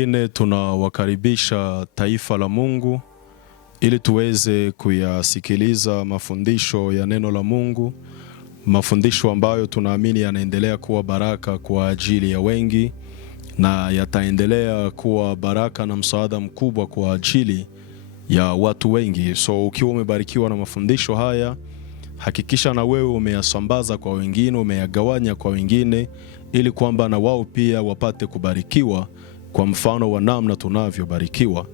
nyingine tunawakaribisha taifa la Mungu ili tuweze kuyasikiliza mafundisho ya neno la Mungu, mafundisho ambayo tunaamini yanaendelea kuwa baraka kwa ajili ya wengi na yataendelea kuwa baraka na msaada mkubwa kwa ajili ya watu wengi. So ukiwa umebarikiwa na mafundisho haya, hakikisha na wewe umeyasambaza kwa wengine, umeyagawanya kwa wengine, ili kwamba na wao pia wapate kubarikiwa kwa mfano wa namna tunavyobarikiwa.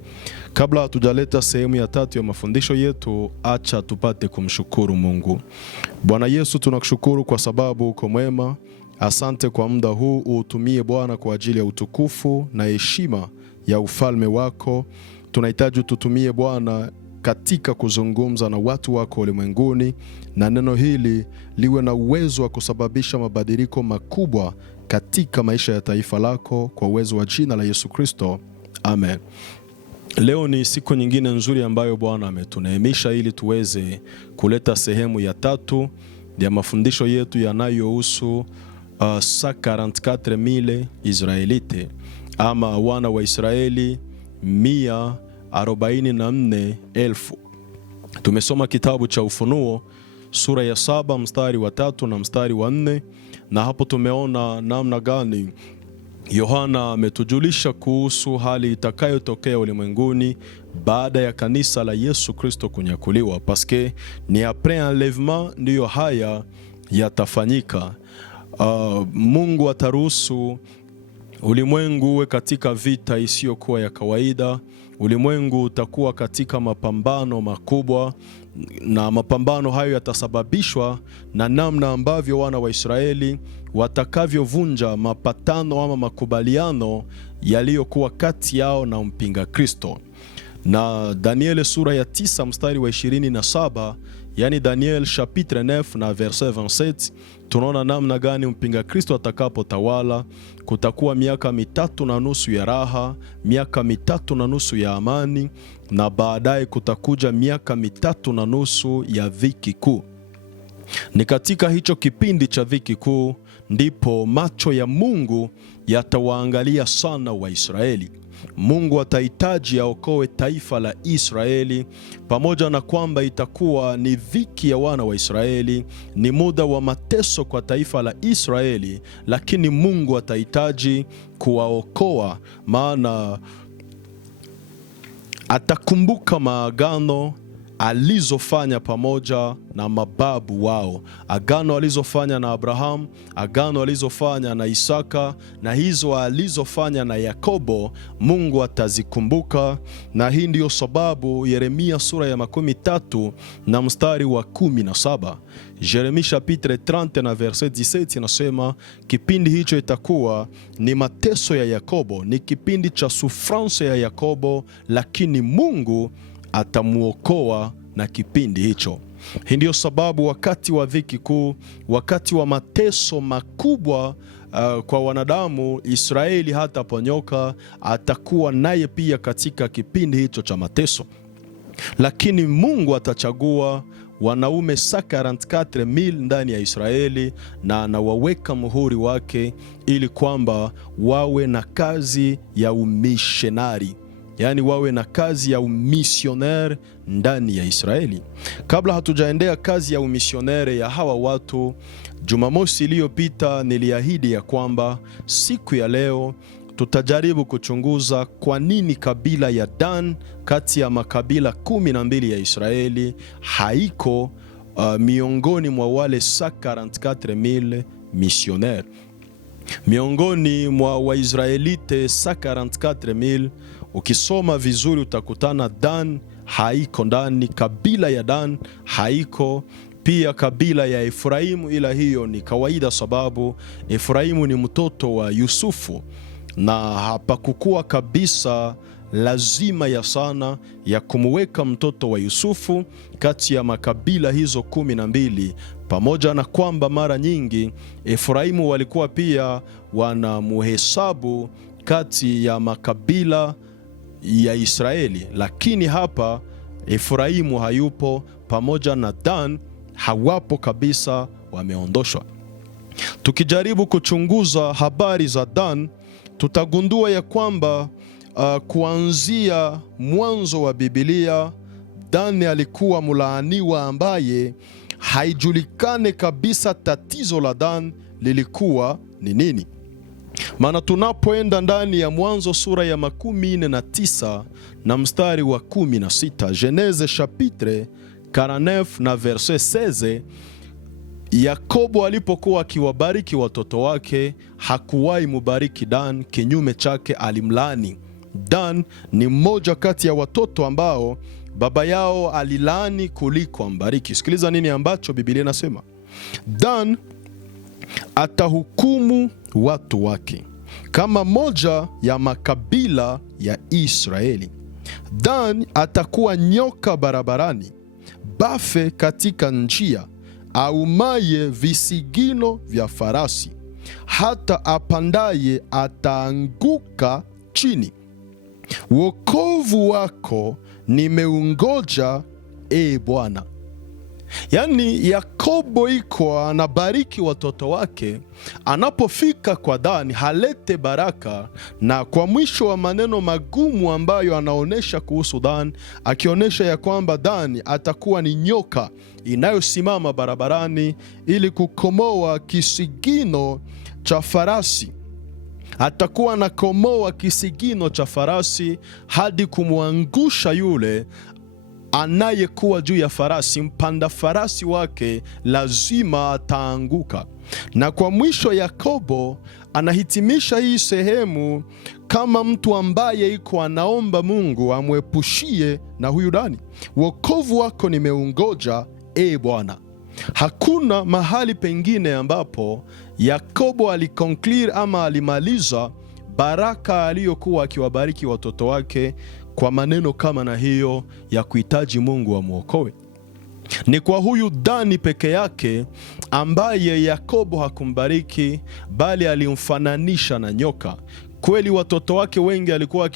Kabla hatujaleta sehemu ya tatu ya mafundisho yetu, acha tupate kumshukuru Mungu. Bwana Yesu, tunakushukuru kwa sababu uko mwema. Asante kwa muda huu, utumie Bwana kwa ajili ya utukufu na heshima ya ufalme wako. Tunahitaji tutumie Bwana katika kuzungumza na watu wako ulimwenguni, na neno hili liwe na uwezo wa kusababisha mabadiliko makubwa katika maisha ya taifa lako, kwa uwezo wa jina la Yesu Kristo. Amen. Leo ni siku nyingine nzuri ambayo Bwana ametuneemisha ili tuweze kuleta sehemu ya tatu ya mafundisho yetu yanayohusu 44,000 Israelite, ama wana wa Israeli 144,000. Tumesoma kitabu cha Ufunuo sura ya 7 mstari wa 3 na mstari wa 4, na hapo tumeona namna gani Yohana ametujulisha kuhusu hali itakayotokea ulimwenguni baada ya kanisa la Yesu Kristo kunyakuliwa, paske ni après enlèvement ndiyo haya yatafanyika. Mungu ataruhusu ulimwengu uwe katika vita isiyokuwa ya kawaida. Ulimwengu utakuwa katika mapambano makubwa, na mapambano hayo yatasababishwa na namna ambavyo wana wa Israeli watakavyovunja mapatano ama makubaliano yaliyokuwa kati yao na mpinga Kristo. Na Daniel sura ya 9 mstari wa 27, yani Daniel chapitre 9 na verset 27, tunaona namna gani mpinga Kristo atakapotawala. Kutakuwa miaka 3.5 ya raha, miaka 3.5 ya amani, na baadaye kutakuja miaka 3.5 ya dhiki kuu. Ni katika hicho kipindi cha dhiki kuu ndipo macho ya Mungu yatawaangalia sana Waisraeli. Mungu atahitaji aokoe taifa la Israeli, pamoja na kwamba itakuwa ni dhiki ya wana wa Israeli, ni muda wa mateso kwa taifa la Israeli, lakini Mungu atahitaji kuwaokoa, maana atakumbuka maagano alizofanya pamoja na mababu wao, agano alizofanya na Abraham, agano alizofanya na Isaka, na hizo alizofanya na Yakobo. Mungu atazikumbuka, na hii ndiyo sababu Yeremia sura ya 13 na mstari wa 17, Yeremia chapitre 30 na verset 17 inasema kipindi hicho itakuwa ni mateso ya Yakobo, ni kipindi cha souffrance ya Yakobo, lakini Mungu atamuokoa na kipindi hicho. Hii ndio sababu wakati wa dhiki kuu, wakati wa mateso makubwa kwa wanadamu, Israeli hataponyoka, atakuwa naye pia katika kipindi hicho cha mateso. Lakini Mungu atachagua wanaume 44,000 ndani ya Israeli, na anawaweka muhuri wake ili kwamba wawe na kazi ya umissionari, yani wawe na kazi ya umisionere ndani ya Israeli. Kabla hatujaendea kazi ya umisionere ya hawa watu, Jumamosi iliyopita niliahidi ya kwamba siku ya leo tutajaribu kuchunguza kwa nini kabila ya Dan kati ya makabila 12 ya Israeli haiko miongoni mwa wale 44,000 missionnaires. Miongoni mwa Waisraelite 44,000, ukisoma vizuri utakutana Dan haiko ndani, kabila ya Dan haiko, pia kabila ya Efraimu, ila hiyo ni kawaida sababu Efraimu ni mtoto wa Yusufu, na hapakukuwa kabisa lazima ya sana ya kumweka mtoto wa Yusufu kati ya makabila hizo 12, pamoja na kwamba mara nyingi Efraimu walikuwa pia wanamuhesabu kati ya makabila ya Israeli, lakini hapa Efraimu hayupo, pamoja na Dan hawapo kabisa, wameondoshwa. Tukijaribu kuchunguza habari za Dan, tutagundua ya kwamba kuanzia mwanzo wa Biblia, Dani alikuwa mlaaniwa ambaye haijulikane kabisa tatizo la Dan lilikuwa ni nini. Maana tunapoenda ndani ya Mwanzo sura ya 49 na mstari wa 16, Genese chapitre 49 na verset 16, Yakobo alipokuwa akiwabariki watoto wake hakuwahi mubariki Dan, kinyume chake alimlaani. Dan ni mmoja kati ya watoto ambao baba yao alilaani kuliko ambariki. Sikiliza nini ambacho Biblia inasema. Dan atahukumu watu wake kama moja ya makabila ya Israeli. Dan atakuwa nyoka barabarani, bafe katika njia, aumaye visigino vya farasi, hata apandaye ataanguka chini. Wokovu wako nimeungoja, e Bwana. Yaani Yakobo iko anabariki watoto wake, anapofika kwa Dani halete baraka, na kwa mwisho wa maneno magumu ambayo anaonesha kuhusu Dan, akionyesha ya kwamba Dani atakuwa ni nyoka inayosimama barabarani ili kukomoa kisigino cha farasi. Atakuwa anakomoa kisigino cha farasi hadi kumwangusha yule anayekuwa juu ya farasi. Mpanda farasi wake lazima ataanguka. Na kwa mwisho Yakobo anahitimisha hii sehemu kama mtu ambaye iko anaomba Mungu amwepushie na huyu Dani. Wokovu wako nimeungoja, e Bwana. Hakuna mahali pengine ambapo Yakobo alikonclure ama alimaliza baraka aliyokuwa akiwabariki watoto wake kwa maneno kama na hiyo ya kuhitaji Mungu amwokoe. Ni kwa huyu Dani peke yake ambaye Yakobo hakumbariki, bali alimfananisha na nyoka. Kweli watoto wake wengi alikuwa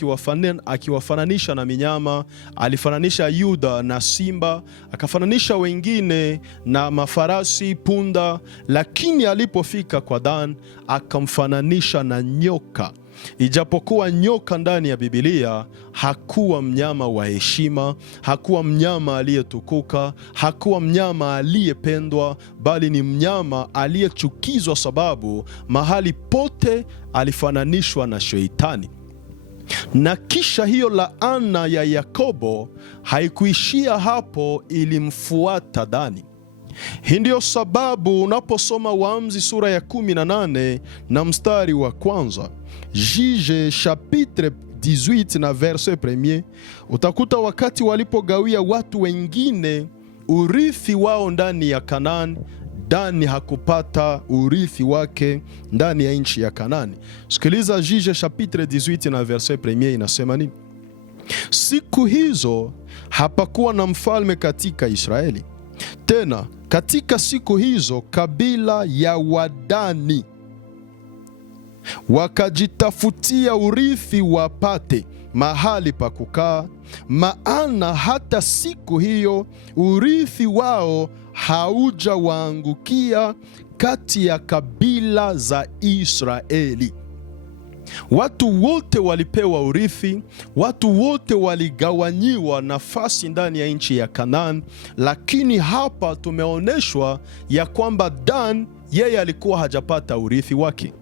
akiwafananisha na minyama. Alifananisha Yuda na simba, akafananisha wengine na mafarasi, punda, lakini alipofika kwa Dan akamfananisha na nyoka. Ijapokuwa nyoka ndani ya Biblia hakuwa mnyama wa heshima, hakuwa mnyama aliyetukuka, hakuwa mnyama aliyependwa, bali ni mnyama aliyechukizwa, sababu mahali pote alifananishwa na Sheitani. Na kisha hiyo laana ya Yakobo haikuishia hapo, ilimfuata Dani. Hii ndio sababu unaposoma Waamuzi sura ya 18 na mstari wa kwanza, Juge chapitre 18 na verset 1, utakuta wakati walipogawia watu wengine urithi wao ndani ya Kanaani, Dani hakupata urithi wake ndani ya nchi ya Kanaani. Sikiliza Juge chapitre 18 na verset 1 inasema nini? Siku hizo hapakuwa na mfalme katika Israeli. Tena katika siku hizo kabila ya Wadani wakajitafutia urithi wapate mahali pa kukaa, maana hata siku hiyo urithi wao haujawaangukia kati ya kabila za Israeli. Watu wote walipewa urithi, watu wote waligawanyiwa nafasi ndani ya nchi ya Kanaani, lakini hapa tumeonyeshwa ya kwamba Dan yeye alikuwa hajapata urithi wake.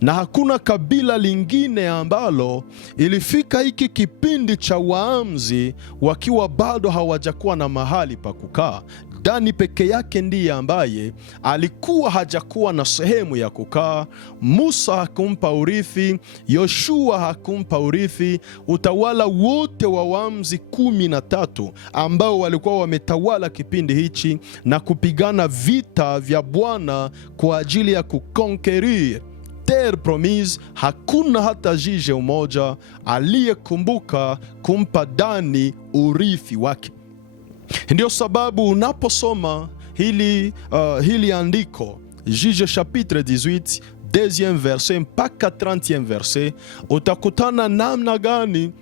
Na hakuna kabila lingine ambalo ilifika hiki kipindi cha waamuzi wakiwa bado hawajakuwa na mahali pa kukaa. Dani peke yake ndiye ambaye alikuwa hajakuwa na sehemu ya kukaa. Musa hakumpa urithi, Yoshua hakumpa urithi. Utawala wote wa waamuzi 13 ambao walikuwa wametawala kipindi hichi na kupigana vita vya Bwana kwa ajili ya kukonkerir terre promise, hakuna hata jije umoja aliyekumbuka kumpa Dani urithi wake. Ndio sababu unaposoma hili andiko Juge chapitre 18 deuxième verset mpaka 30e verset, utakutana namna gani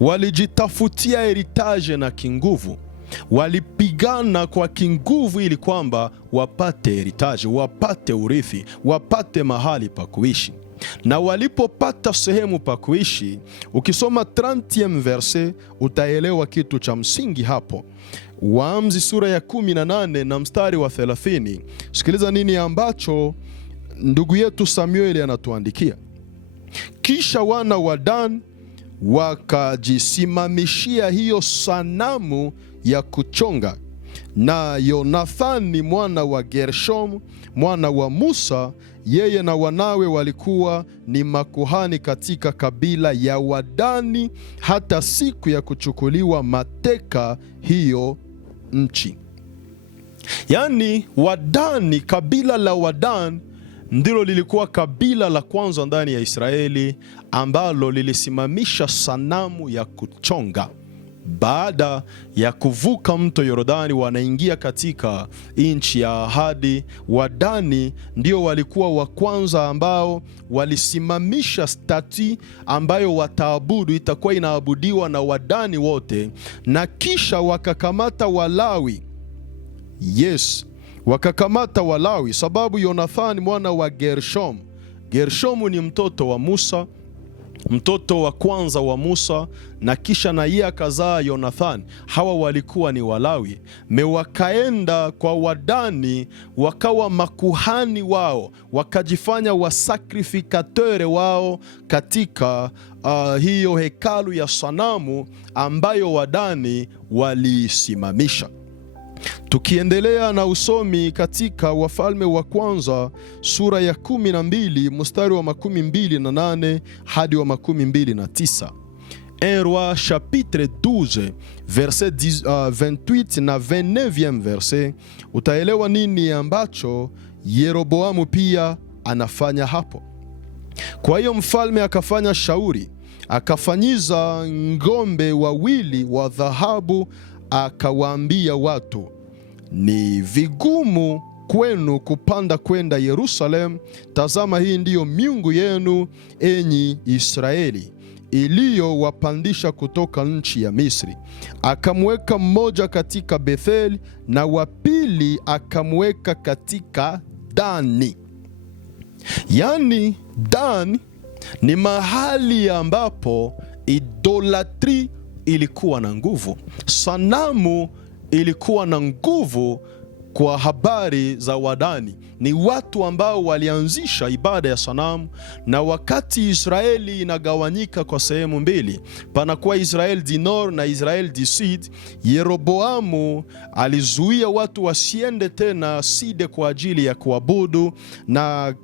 walijitafutia heritage na kinguvu. Walipigana kwa kinguvu ili kwamba wapate heritage, wapate urithi, wapate mahali pa kuishi. Na walipopata sehemu pa kuishi, ukisoma 30 verse utaelewa kitu cha msingi hapo. Waamuzi sura ya 18 na mstari wa 30. Sikiliza nini ambacho ndugu yetu Samueli anatuandikia. Kisha wana wa Dan wakajisimamishia hiyo sanamu ya kuchonga, na Yonathani mwana wa Gershom mwana wa Musa, yeye na wanawe walikuwa ni makuhani katika kabila ya Wadani hata siku ya kuchukuliwa mateka hiyo nchi. Yaani Wadani, kabila la Wadani ndilo lilikuwa kabila la kwanza ndani ya Israeli ambalo lilisimamisha sanamu ya kuchonga. Baada ya kuvuka mto Yordani wanaingia katika nchi ya ahadi, Wadani ndio walikuwa wa kwanza ambao walisimamisha stati ambayo wataabudu, itakuwa inaabudiwa na Wadani wote, na kisha wakakamata Walawi. Yes, wakakamata Walawi sababu Yonathani mwana wa Gershom. Gershomu ni mtoto wa Musa, mtoto wa kwanza wa Musa, na kisha na yeye akazaa Yonathani. Hawa walikuwa ni Walawi. Wakaenda kwa Wadani wakawa makuhani wao, wakajifanya wasakrifikateur wao katika hiyo hekalu ya sanamu ambayo Wadani walisimamisha. Tukiendelea na usomi katika Wafalme wa Kwanza sura ya 12 mstari wa 28 hadi wa 29. 1 Roi chapitre 12 verset 28 na 29 verset, utaelewa nini ambacho Yeroboamu pia anafanya hapo. Kwa hiyo mfalme akafanya shauri, akafanyiza ng'ombe wawili wa dhahabu, akawaambia watu, ni vigumu kwenu kupanda kwenda Yerusalemu. Tazama, hii ndiyo miungu yenu, enyi Israeli, iliyowapandisha kutoka nchi ya Misri. Akamweka mmoja katika Betheli na wa pili akamweka katika Dani. Yaani Dani ni mahali ambapo idolatri ilikuwa na nguvu. Sanamu ilikuwa na nguvu. Kwa habari za Wadani, ni watu ambao walianzisha ibada ya sanamu. Na wakati Israeli inagawanyika kwa sehemu mbili, panakuwa Israel du Nord na Israel du Sud, Yeroboamu alizuia watu wasiende tena Side kwa ajili ya kuabudu, na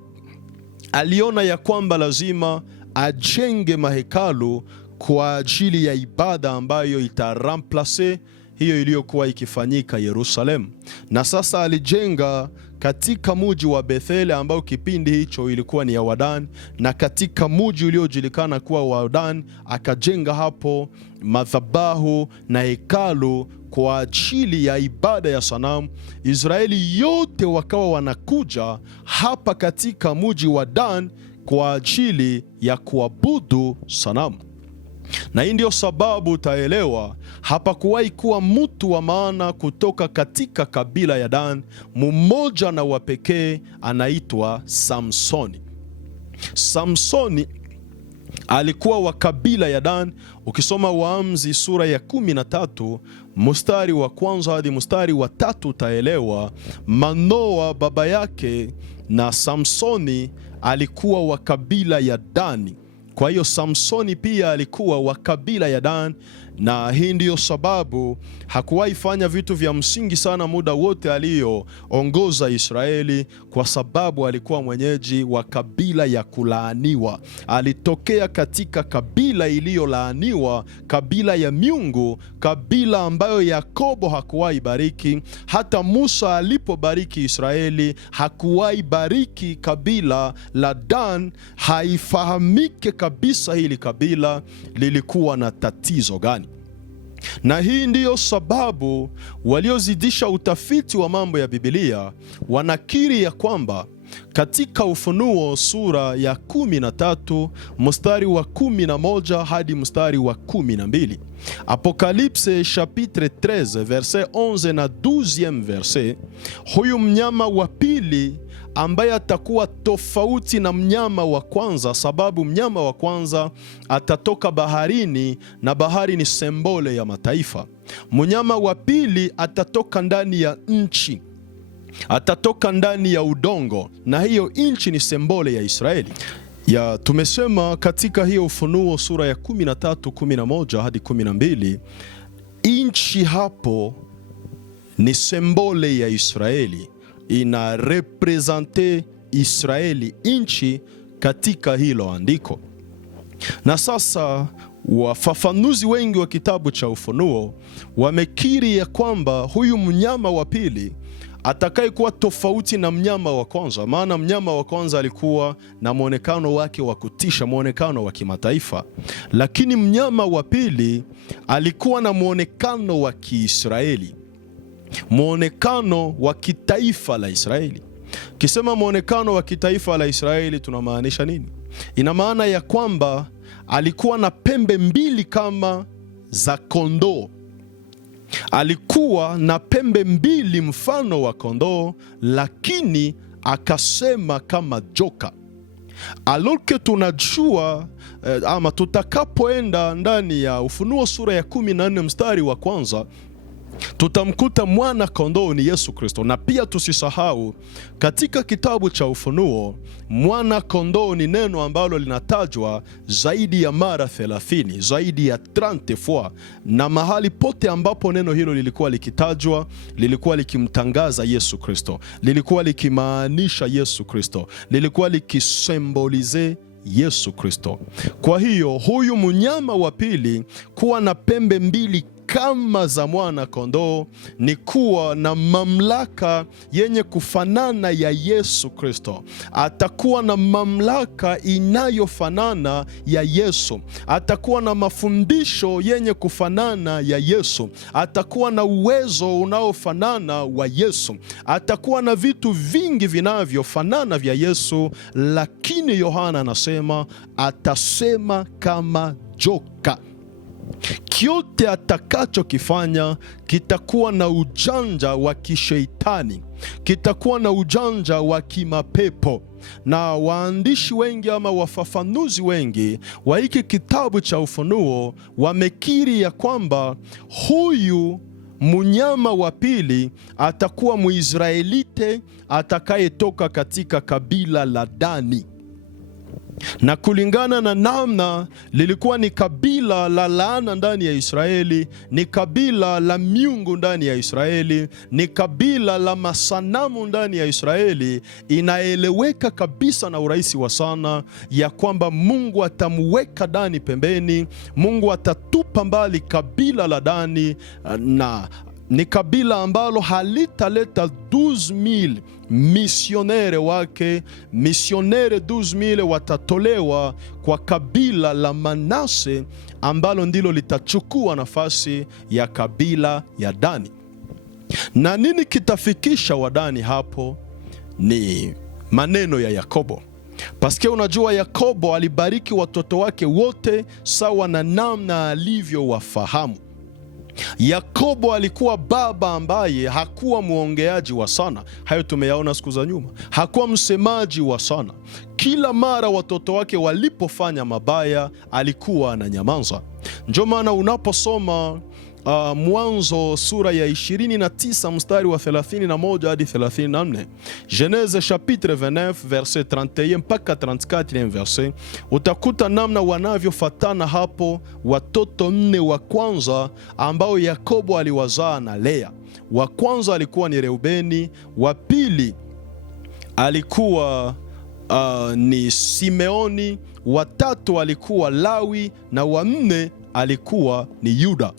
aliona ya kwamba lazima ajenge mahekalu kwa ajili ya ibada ambayo itaramplace hiyo iliyokuwa ikifanyika Yerusalemu. Na sasa alijenga katika muji wa Betheli ambao kipindi hicho ilikuwa ni ya Wadani, na katika muji uliojulikana kuwa Wadani akajenga hapo madhabahu na hekalu kwa ajili ya ibada ya sanamu. Israeli yote wakawa wanakuja hapa katika muji wa Dan kwa ajili ya kuabudu sanamu. Na hii ndio sababu utaelewa hapakuwahi kuwa mtu wa maana kutoka katika kabila ya Dan, mmoja na wa pekee anaitwa Samsoni. Samsoni alikuwa wa kabila ya Dan. Ukisoma Waamuzi sura ya 13 mstari wa kwanza hadi mstari wa 3 utaelewa Manoa baba yake na Samsoni alikuwa wa kabila ya Dani. Kwa hiyo Samsoni pia alikuwa wa kabila ya Dan, na hii ndiyo sababu hakuwahi fanya vitu vya msingi sana muda wote aliyoongoza Israeli, kwa sababu alikuwa mwenyeji wa kabila ya kulaaniwa. Alitokea katika kabila iliyolaaniwa, kabila ya miungu, kabila ambayo Yakobo hakuwahi bariki. Hata Musa alipobariki Israeli hakuwahi bariki kabila la Dan. Haifahamike kabisa hili kabila lilikuwa na tatizo gani. Na hii ndiyo sababu waliozidisha utafiti wa mambo ya Biblia wanakiri ya kwamba katika Ufunuo sura ya 13 mstari wa 11 hadi mstari wa 12, Apocalypse chapitre 13 verset 11 na 12 verset, huyu mnyama wa pili ambaye atakuwa tofauti na mnyama wa kwanza, sababu mnyama wa kwanza atatoka baharini na bahari ni sembole ya mataifa. Mnyama wa pili atatoka ndani ya nchi, atatoka ndani ya udongo, na hiyo nchi ni sembole ya Israeli. Tumesema katika hiyo Ufunuo sura ya 13, 11 hadi 12, nchi hapo ni sembole ya Israeli, ina represente Israeli, nchi katika hilo andiko. Na sasa wafafanuzi wengi wa kitabu cha Ufunuo wamekiri ya kwamba huyu mnyama wa pili atakaye kuwa tofauti na mnyama wa kwanza, maana mnyama wa kwanza alikuwa na mwonekano wake wa kutisha, mwonekano wa kimataifa, lakini mnyama wa pili alikuwa na mwonekano wa Kiisraeli, mwonekano wa kitaifa la Israeli. Kisema mwonekano wa kitaifa la Israeli tunamaanisha nini? Ina maana ya kwamba alikuwa na pembe mbili kama za kondoo. Alikuwa na pembe mbili mfano wa kondoo, lakini akasema kama joka. Aloke tunajua ama tutakapoenda ndani ya Ufunuo sura ya 14 mstari wa kwanza, tutamkuta mwana kondoo ni Yesu Kristo. Na pia tusisahau katika kitabu cha Ufunuo, mwana kondoo ni neno ambalo linatajwa zaidi ya mara 30, zaidi ya 30 fois, na mahali pote ambapo neno hilo lilikuwa likitajwa lilikuwa likimtangaza Yesu Kristo, lilikuwa likimaanisha Yesu Kristo, lilikuwa likisembolize Yesu Kristo. Kwa hiyo huyu mnyama wa pili kuwa na pembe mbili kama za mwana kondoo ni kuwa na mamlaka yenye kufanana ya Yesu Kristo. Atakuwa na mamlaka inayofanana ya Yesu. Atakuwa na mafundisho yenye kufanana ya Yesu. Atakuwa na uwezo unaofanana wa Yesu. Atakuwa na vitu vingi vinavyofanana vya Yesu, lakini Yohana anasema atasema kama joka. Kyote atakachokifanya kitakuwa na ujanja wa kisheitani, kitakuwa na ujanja wa kimapepo. Na waandishi wengi ama wafafanuzi wengi wa hiki kitabu cha Ufunuo wamekiri ya kwamba huyu mnyama wa pili atakuwa Muisraelite atakayetoka katika kabila la Dani. Na kulingana na namna lilikuwa ni kabila la laana ndani ya Israeli, ni kabila la miungu ndani ya Israeli, ni kabila la masanamu ndani ya Israeli, inaeleweka kabisa na urahisi wa sana ya kwamba Mungu atamweka Dani pembeni. Mungu atatupa mbali kabila la Dani, na ni kabila ambalo halitaleta 12,000 misionere wake. Misionere 12,000 watatolewa kwa kabila la Manase ambalo ndilo litachukua nafasi ya kabila ya Dani. Na nini kitafikisha Wadani hapo? Ni maneno ya Yakobo. Paske unajua Yakobo alibariki watoto wake wote sawa na namna alivyowafahamu. Yakobo alikuwa baba ambaye hakuwa mwongeaji wa sana. Hayo tumeyaona siku za nyuma. Hakuwa msemaji wa sana. Kila mara watoto wake walipofanya mabaya alikuwa ananyamaza. Ndio maana unaposoma Mwanzo sura ya 29 mstari wa 31 hadi 34, Genese chapitre 29 verset 31 mpaka 34 verset, utakuta namna wanavyofatana hapo watoto 4 wa kwanza ambao Yakobo aliwazaa na Lea. Wa kwanza alikuwa ni Reubeni, wa pili alikuwa ni Simeoni, wa tatu alikuwa Lawi, na wa nne alikuwa ni Yuda.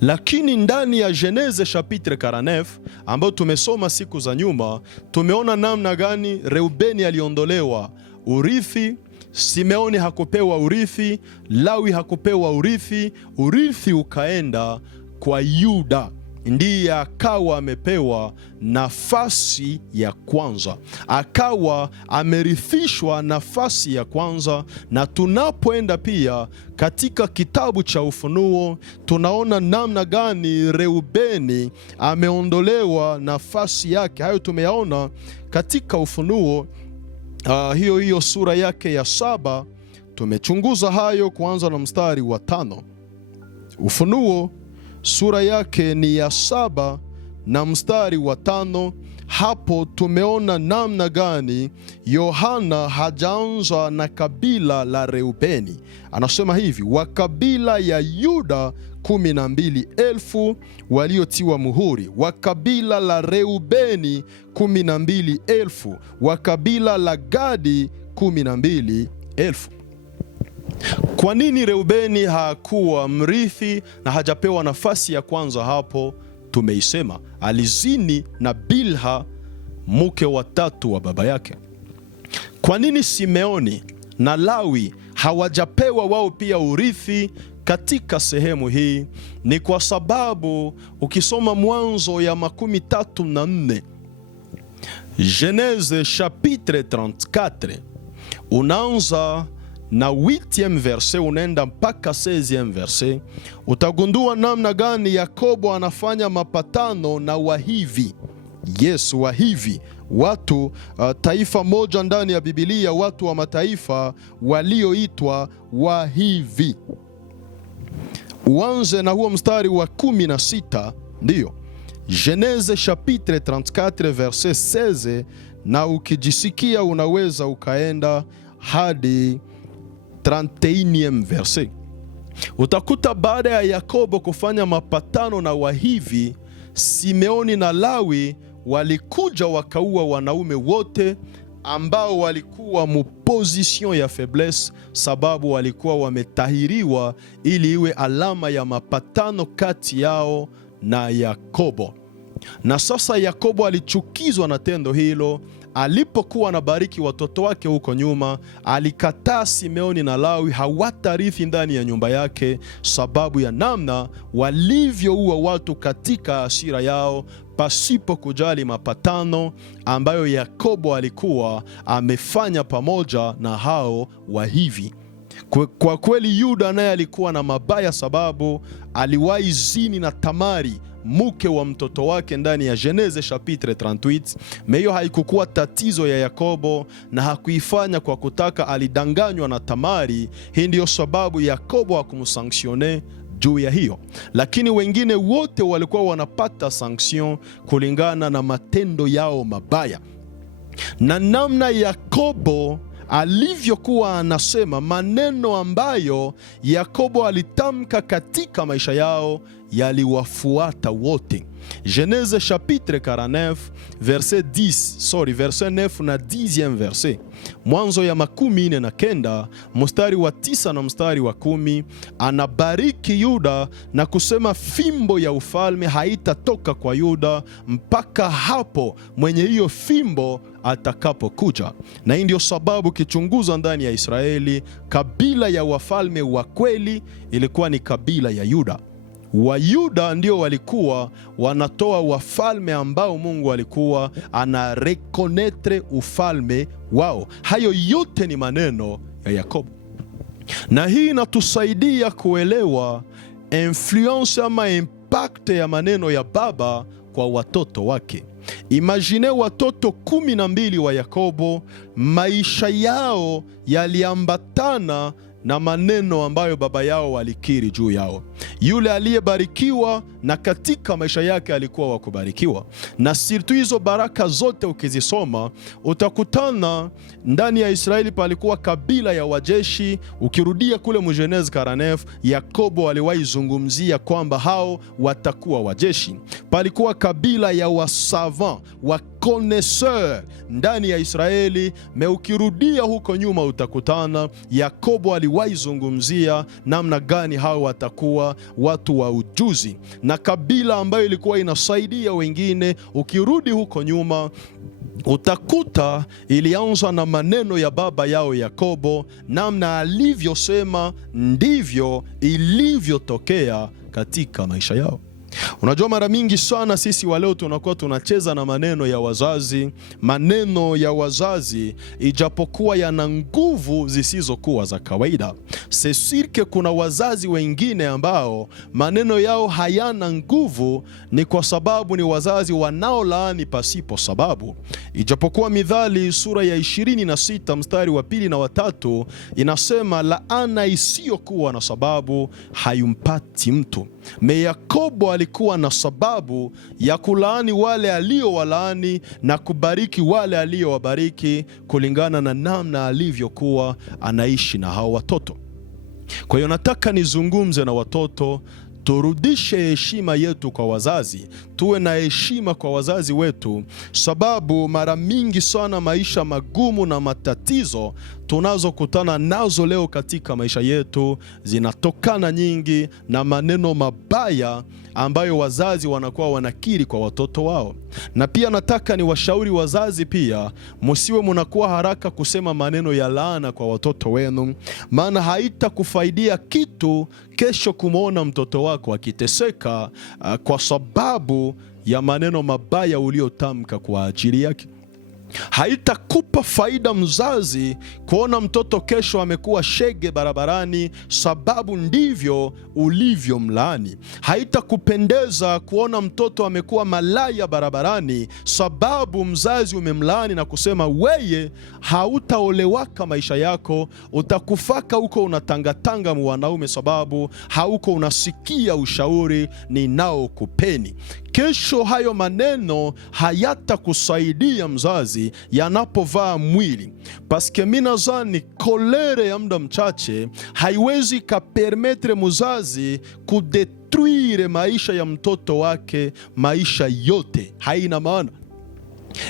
Lakini ndani ya Genese chapitre 49 ambao tumesoma siku za nyuma, tumeona namna gani Reubeni aliondolewa urithi, Simeoni hakupewa urithi, Lawi hakupewa urithi, urithi ukaenda kwa Yuda. ndiye akawa amepewa nafasi ya kwanza, akawa amerithishwa nafasi ya kwanza. Na tunapoenda pia katika kitabu cha Ufunuo, tunaona namna gani Reubeni ameondolewa nafasi yake. Hayo tumeyaona katika Ufunuo hiyo sura yake ya 7. Tumechunguza hayo kuanza na mstari wa 5. Ufunuo sura yake ni ya 7 na mstari wa 5. Hapo tumeona namna gani Yohana hajaanza na kabila la Reubeni. Anasema hivi: wa kabila ya Yuda 12,000 waliotiwa muhuri, wa kabila la Reubeni 12,000, wa kabila la Gadi 12,000. Kwa nini Reubeni hakuwa mrithi na hajapewa nafasi ya kwanza hapo? Tumeisema alizini na Bilha, mke wa 3 wa baba yake. Kwa nini Simeoni na Lawi hawajapewa wao pia urithi katika sehemu hii? Ni kwa sababu ukisoma Mwanzo ya 34, Genese chapitre 34, unaanza na 8e verset unaenda mpaka 16e verset, utagundua namna gani Yakobo anafanya mapatano na Wahivi. Yes, Wahivi, watu taifa moja ndani ya Biblia, watu wa mataifa walioitwa Wahivi. Uanze na huo mstari wa 16, ndiyo Genese chapitre 34 verset 16, na ukijisikia unaweza ukaenda hadi 31e verset. Utakuta baada ya Yakobo kufanya mapatano na Wahivi, Simeoni na Lawi walikuja wakaua wanaume wote ambao walikuwa mu position ya faiblesse, sababu walikuwa wametahiriwa, ili iwe alama ya mapatano kati yao na Yakobo. Na sasa Yakobo alichukizwa na tendo hilo. Alipokuwa anabariki watoto wake huko nyuma, alikataa Simeoni na Lawi hawatarithi ndani ya nyumba yake, sababu ya namna walivyoua watu katika hasira yao, pasipo kujali mapatano ambayo Yakobo alikuwa amefanya pamoja na hao Wahivi. Kwa kweli Yuda naye alikuwa na mabaya, sababu aliwahi zini na Tamari, mke wa mtoto wake, ndani ya Genese chapitre 38. Meyo haikukuwa tatizo ya Yakobo na hakuifanya kwa kutaka, alidanganywa na Tamari. Hii ndiyo sababu Yakobo hakumsanctione juu ya hiyo, lakini wengine wote walikuwa wanapata sanction kulingana na matendo yao mabaya. Na namna Yakobo alivyokuwa anasema, maneno ambayo Yakobo alitamka katika maisha yao yaliwafuata wote. Genese chapitre 49 verset 9 na 10e verset. Mwanzo ya 49 mstari wa 9 na mstari wa 10, anabariki Yuda na kusema fimbo ya ufalme haitatoka kwa Yuda mpaka hapo mwenye hiyo fimbo atakapokuja. Na hii ndio sababu kichunguza ndani ya Israeli, kabila ya wafalme wa kweli ilikuwa ni kabila ya Yuda. Wayuda ndio walikuwa wanatoa wafalme ambao Mungu alikuwa ana reconnaître ufalme wao. Hayo yote ni maneno ya Yakobo, na hii inatusaidia kuelewa influence ama impact ya maneno ya baba kwa watoto wake. Imagine watoto 12 wa Yakobo, maisha yao yaliambatana na maneno ambayo baba yao walikiri juu yao. Yule aliyebarikiwa na katika maisha yake alikuwa wa kubarikiwa. Na sirtu hizo baraka zote ukizisoma, utakutana ndani ya Israeli palikuwa kabila ya wajeshi. Ukirudia kule mu Genese 49, Yakobo aliwahi zungumzia kwamba hao watakuwa wajeshi. Palikuwa kabila ya wasavant, wa connaisseur ndani ya Israeli. Ukirudia huko nyuma utakutana Yakobo aliwahi zungumzia namna gani hao watakuwa watu wa ujuzi, na kabila ambayo ilikuwa inasaidia wengine. Ukirudi huko nyuma utakuta ilianza na maneno ya baba yao Yakobo, namna alivyosema ndivyo ilivyotokea katika maisha yao. Unajua, mara mingi sana sisi wa leo tunakuwa tunacheza na maneno ya wazazi. Maneno ya wazazi ijapokuwa yana nguvu zisizokuwa za kawaida. Sesirke kuna wazazi wengine ambao maneno yao hayana nguvu, ni kwa sababu ni wazazi wanaolaani pasipo sababu. Ijapokuwa Mithali sura ya 26 mstari wa 2 na wa 3 inasema laana isiyokuwa na sababu hayumpati mtu. Yakobo alikuwa na sababu ya kulaani wale aliowalaani na kubariki wale aliowabariki kulingana na namna alivyokuwa anaishi na hao watoto. Kwa hiyo nataka nizungumze na watoto, turudishe heshima yetu kwa wazazi, tuwe na heshima kwa wazazi wetu, sababu mara mingi sana maisha magumu na matatizo tunazokutana nazo leo katika maisha yetu zinatokana nyingi na maneno mabaya ambayo wazazi wanakuwa wanakiri kwa watoto wao. Na pia nataka ni washauri wazazi pia, msiwe mnakuwa haraka kusema maneno ya laana kwa watoto wenu, maana haitakufaidia kitu kesho kumwona mtoto wako akiteseka kwa sababu ya maneno mabaya uliotamka kwa ajili yake. Haitakupa faida mzazi kuona mtoto kesho amekuwa shege barabarani sababu ndivyo ulivyo mlaani. Haitakupendeza kuona mtoto amekuwa malaya barabarani sababu mzazi umemlaani na kusema weye hautaolewaka maisha yako, utakufaka huko unatangatanga mwanaume sababu hauko unasikia ushauri ninaokupeni. Kesho hayo maneno hayatakusaidia mzazi yanapovaa mwili. Paske mina zani kolere ya muda mchache haiwezi kapermetre mzazi kudetruire maisha ya mtoto wake maisha yote. Haina maana.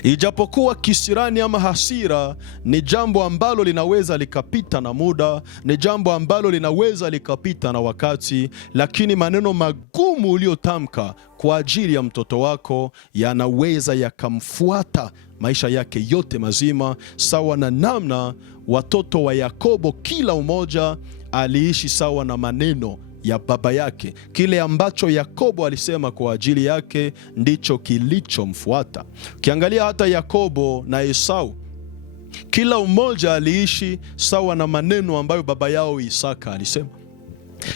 Ijapokuwa kisirani ama hasira ni jambo ambalo linaweza likapita na muda, ni jambo ambalo linaweza likapita na wakati, lakini maneno magumu uliotamka kwa ajili ya mtoto wako yanaweza yakamfuata maisha yake yote mazima, sawa na namna watoto wa Yakobo kila umoja aliishi sawa na maneno ya baba yake. Kile ambacho Yakobo alisema kwa ajili yake ndicho kilichomfuata. Ukiangalia hata Yakobo na Esau, kila umoja aliishi sawa na maneno ambayo baba yao Isaka alisema.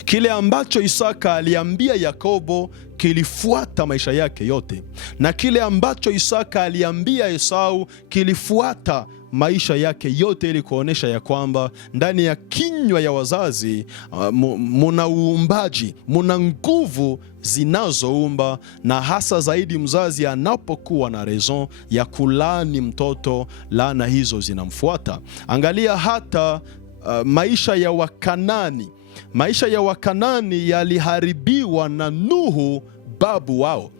Kile ambacho Isaka aliambia Yakobo kilifuata maisha yake yote, na kile ambacho Isaka aliambia Esau kilifuata maisha yake yote, ili kuonesha ya kwamba ndani ya kinywa ya wazazi muna uumbaji, muna nguvu zinazoumba, na hasa zaidi mzazi anapokuwa na raison ya kulani mtoto, laana hizo zinamfuata. Angalia hata maisha ya Wakanani. Maisha ya Wakanani yaliharibiwa na Nuhu babu wao.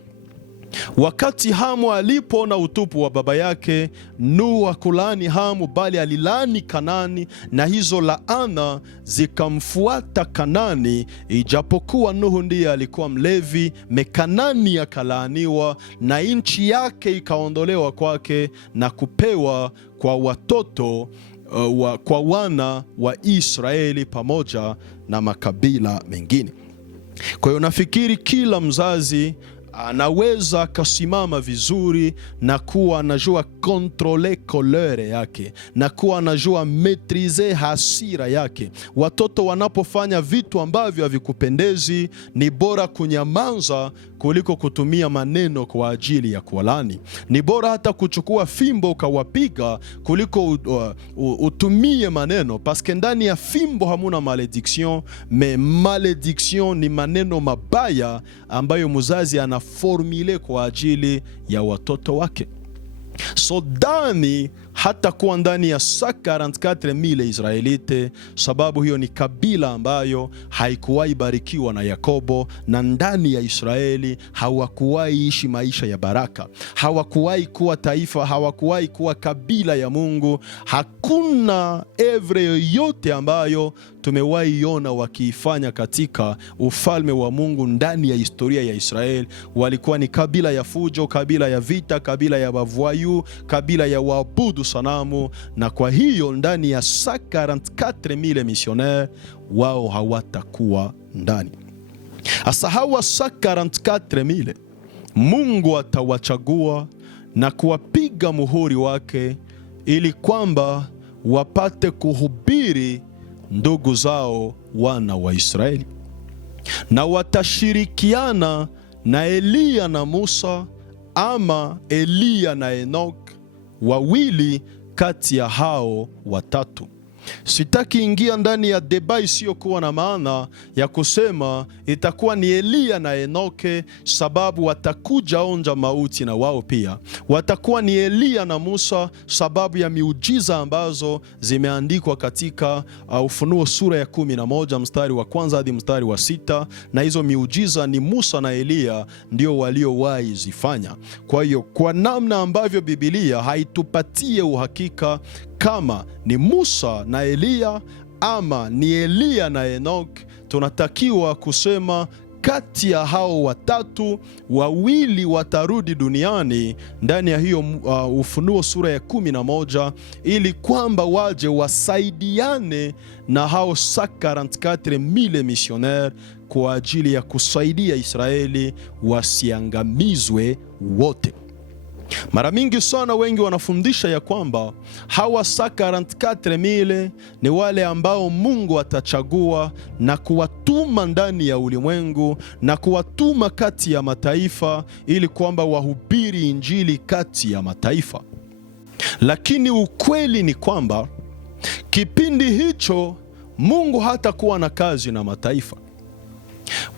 Wakati Hamu alipoona utupu wa baba yake, Nuhu hakulaani Hamu bali alilaani Kanani, na hizo laana zikamfuata Kanani. Ijapokuwa Nuhu ndiye alikuwa mlevi, Kanani akalaaniwa na nchi yake ikaondolewa kwake na kupewa kwa watoto kwa wana wa Israeli pamoja na makabila mengine. Kwa hiyo nafikiri kila mzazi anaweza kasimama vizuri na kuwa anajua kontrole kolere yake, na kuwa anajua metrize hasira yake. Watoto wanapofanya vitu ambavyo havikupendezi, ni bora kunyamaza kuliko kutumia maneno kwa ajili ya kuwalani. Ni bora hata kuchukua fimbo ukawapiga kuliko utumie maneno, paske ndani ya fimbo hamuna malediction, malediction ni maneno mabaya ambayo mzazi anaformule kwa ajili ya watoto wake. So Dani hata kuwa ndani ya 144,000 Israelite, sababu hiyo ni kabila ambayo haikuwahi barikiwa na Yakobo, na ndani ya Israeli hawakuwahi ishi maisha ya baraka, hawakuwahi kuwa taifa, hawakuwahi kuwa kabila ya Mungu. Hakuna evre yoyote ambayo tumewahi iona wakiifanya katika ufalme wa Mungu ndani ya historia ya Israeli. Walikuwa ni kabila ya fujo, kabila ya vita, kabila ya wavoyu, kabila ya waabudu sanamu, na kwa hiyo ndani ya 144,000 missionnaires wao hawatakuwa ndani. Asa hawa 144,000 Mungu atawachagua na kuwapiga muhuri wake ili kwamba wapate kuhubiri ndugu zao wana wa Israeli, na watashirikiana na Eliya na Musa, ama Eliya na Enoch, wawili kati ya hao watatu. Sitaki ingia ndani ya deba isiyokuwa na maana ya kusema itakuwa ni Eliya na Enoke, sababu watakuja onja mauti na wao pia. Watakuwa ni Eliya na Musa sababu ya miujiza ambazo zimeandikwa katika Ufunuo sura ya 11 mstari wa 1 hadi mstari wa 6, na hizo miujiza ni Musa na Eliya ndio waliowahi zifanya. Kwa hiyo kwa namna ambavyo Biblia haitupatie uhakika kama ni Musa na Eliya ama ni Eliya na Enoch, tunatakiwa kusema kati ya hao watatu, wawili watarudi duniani ndani ya hiyo Ufunuo sura ya 11, ili kwamba waje wasaidiane na hao 144,000 missionnaires kwa ajili ya kusaidia Israeli wasiangamizwe wote. Mara mingi sana wengi wanafundisha ya kwamba hawa 144,000 ni wale ambao Mungu atachagua na kuwatuma ndani ya ulimwengu na kuwatuma kati ya mataifa ili kwamba wahubiri injili kati ya mataifa. Lakini ukweli ni kwamba kipindi hicho Mungu hatakuwa na kazi na mataifa.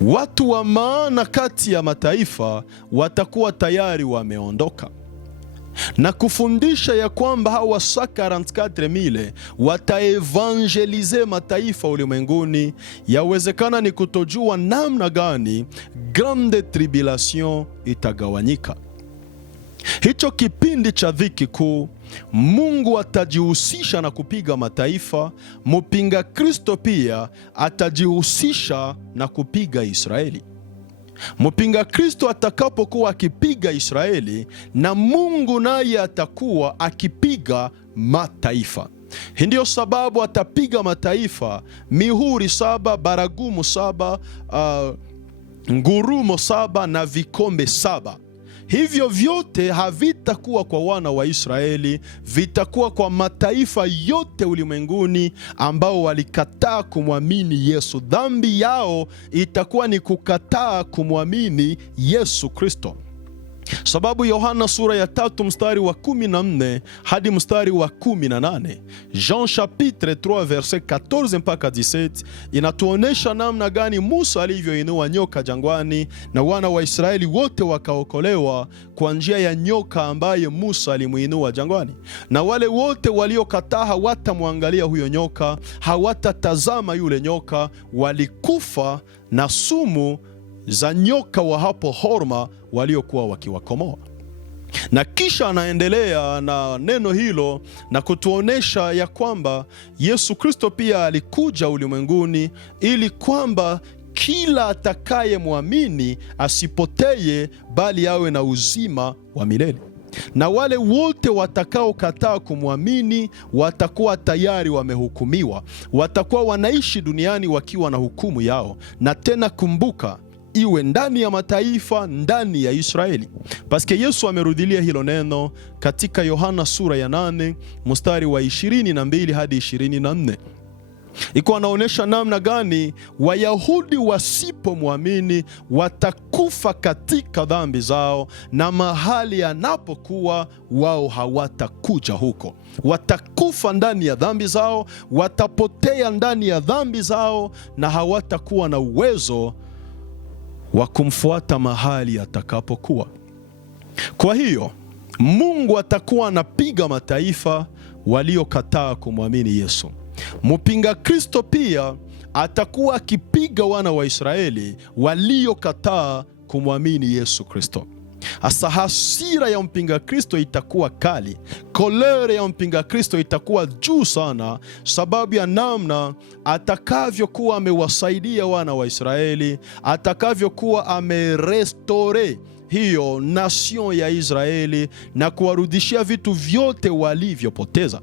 Watu wa maana kati ya mataifa watakuwa tayari wameondoka, na kufundisha ya kwamba hawa 144,000 wataevangelize mataifa ulimwenguni, yawezekana ni kutojua namna gani grande tribulation itagawanyika. Hicho kipindi cha dhiki kuu, Mungu atajihusisha na kupiga mataifa. Mpinga Kristo pia atajihusisha na kupiga Israeli. Mpinga Kristo atakapokuwa akipiga Israeli, na Mungu naye atakuwa akipiga mataifa. Hii ndio sababu atapiga mataifa mihuri 7, baragumu 7, ngurumo 7 na vikombe 7. Hivyo vyote havitakuwa kwa wana wa Israeli, vitakuwa kwa mataifa yote ulimwenguni ambao walikataa kumwamini Yesu. Dhambi yao itakuwa ni kukataa kumwamini Yesu Kristo. Sababu Yohana sura ya 3 mstari wa 14 hadi mstari wa 18, Jean chapitre 3 verset 14 mpaka 17, inatuonesha namna gani Musa alivyoinua nyoka jangwani na wana wa Israeli wote wakaokolewa kwa njia ya nyoka ambaye Musa alimuinua jangwani. Na wale wote waliokataa hawatamwangalia huyo nyoka, hawatatazama yule nyoka, walikufa na sumu za nyoka wa hapo Horma waliokuwa wakiwakomoa. Na kisha anaendelea na neno hilo na kutuonesha ya kwamba Yesu Kristo pia alikuja ulimwenguni ili kwamba kila atakaye muamini asipoteye bali awe na uzima wa milele. Na wale wote watakaokataa kumwamini watakuwa tayari wamehukumiwa, watakuwa wanaishi duniani wakiwa na hukumu yao. Na tena kumbuka, iwe ndani ya mataifa, ndani ya Israeli. Paske Yesu amerudilia hilo neno katika Yohana sura ya 8 mstari wa 22 hadi 24. Iko anaonesha namna gani Wayahudi wasipomwamini watakufa katika dhambi zao, na mahali anapokuwa wao hawatakuja huko. Watakufa ndani ya dhambi zao, watapotea ndani ya dhambi zao, na hawatakuwa na uwezo wa kumfuata mahali atakapokuwa. Kwa hiyo Mungu atakuwa anapiga mataifa waliokataa kumwamini Yesu. Mpinga Kristo pia atakuwa akipiga wana wa Israeli waliokataa kumwamini Yesu Kristo. Asa hasira ya mpinga Kristo itakuwa kali, kolere ya mpinga Kristo itakuwa juu sana, sababu ya namna atakavyokuwa amewasaidia wana wa Israeli, atakavyokuwa amerestore hiyo nation ya Israeli na kuwarudishia vitu vyote walivyopoteza.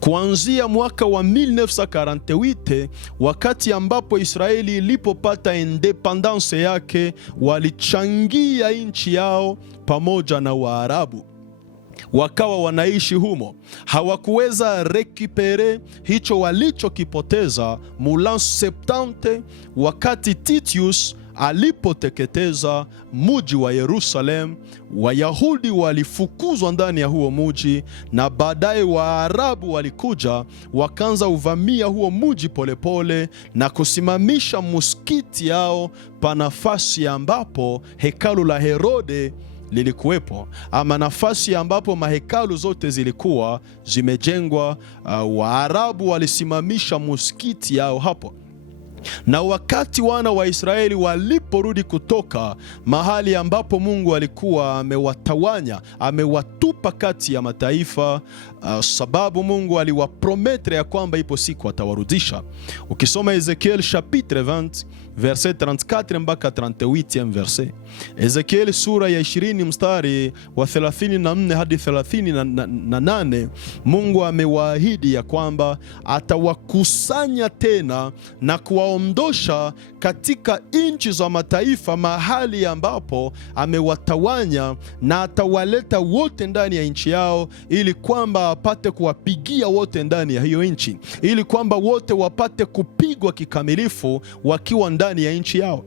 Kuanzia mwaka wa 1948 wakati ambapo Israeli ilipopata independence yake, walichangia nchi yao pamoja na Waarabu, wakawa wanaishi humo. Hawakuweza rekipere hicho walichokipoteza mulan 70 wakati Titius alipoteketeza muji wa Yerusalem. Wayahudi walifukuzwa ndani ya huo muji, na baadaye Waarabu walikuja wakaanza uvamia huo muji polepole na kusimamisha muskiti yao pa nafasi ambapo hekalu la Herode lilikuwepo, ama nafasi ambapo mahekalu zote zilikuwa zimejengwa. Waarabu walisimamisha muskiti yao hapo. Na wakati wana wa Israeli waliporudi kutoka mahali ambapo Mungu alikuwa amewatawanya, amewatupa kati ya mataifa, sababu Mungu aliwaprometre ya kwamba ipo siku atawarudisha. Ukisoma Ezekiel chapitre 20 verset 34 mpaka 38 verset, Ezekiel sura ya 20 mstari wa 34 hadi 38, Mungu amewaahidi ya kwamba atawakusanya tena na kuwaondosha katika nchi za mataifa, mahali ambapo amewatawanya, na atawaleta wote ndani ya nchi yao, ili kwamba apate kuwapigia wote ndani ya hiyo nchi, ili kwamba wote wapate kupigwa kikamilifu wakiwa ndani ya nchi yao.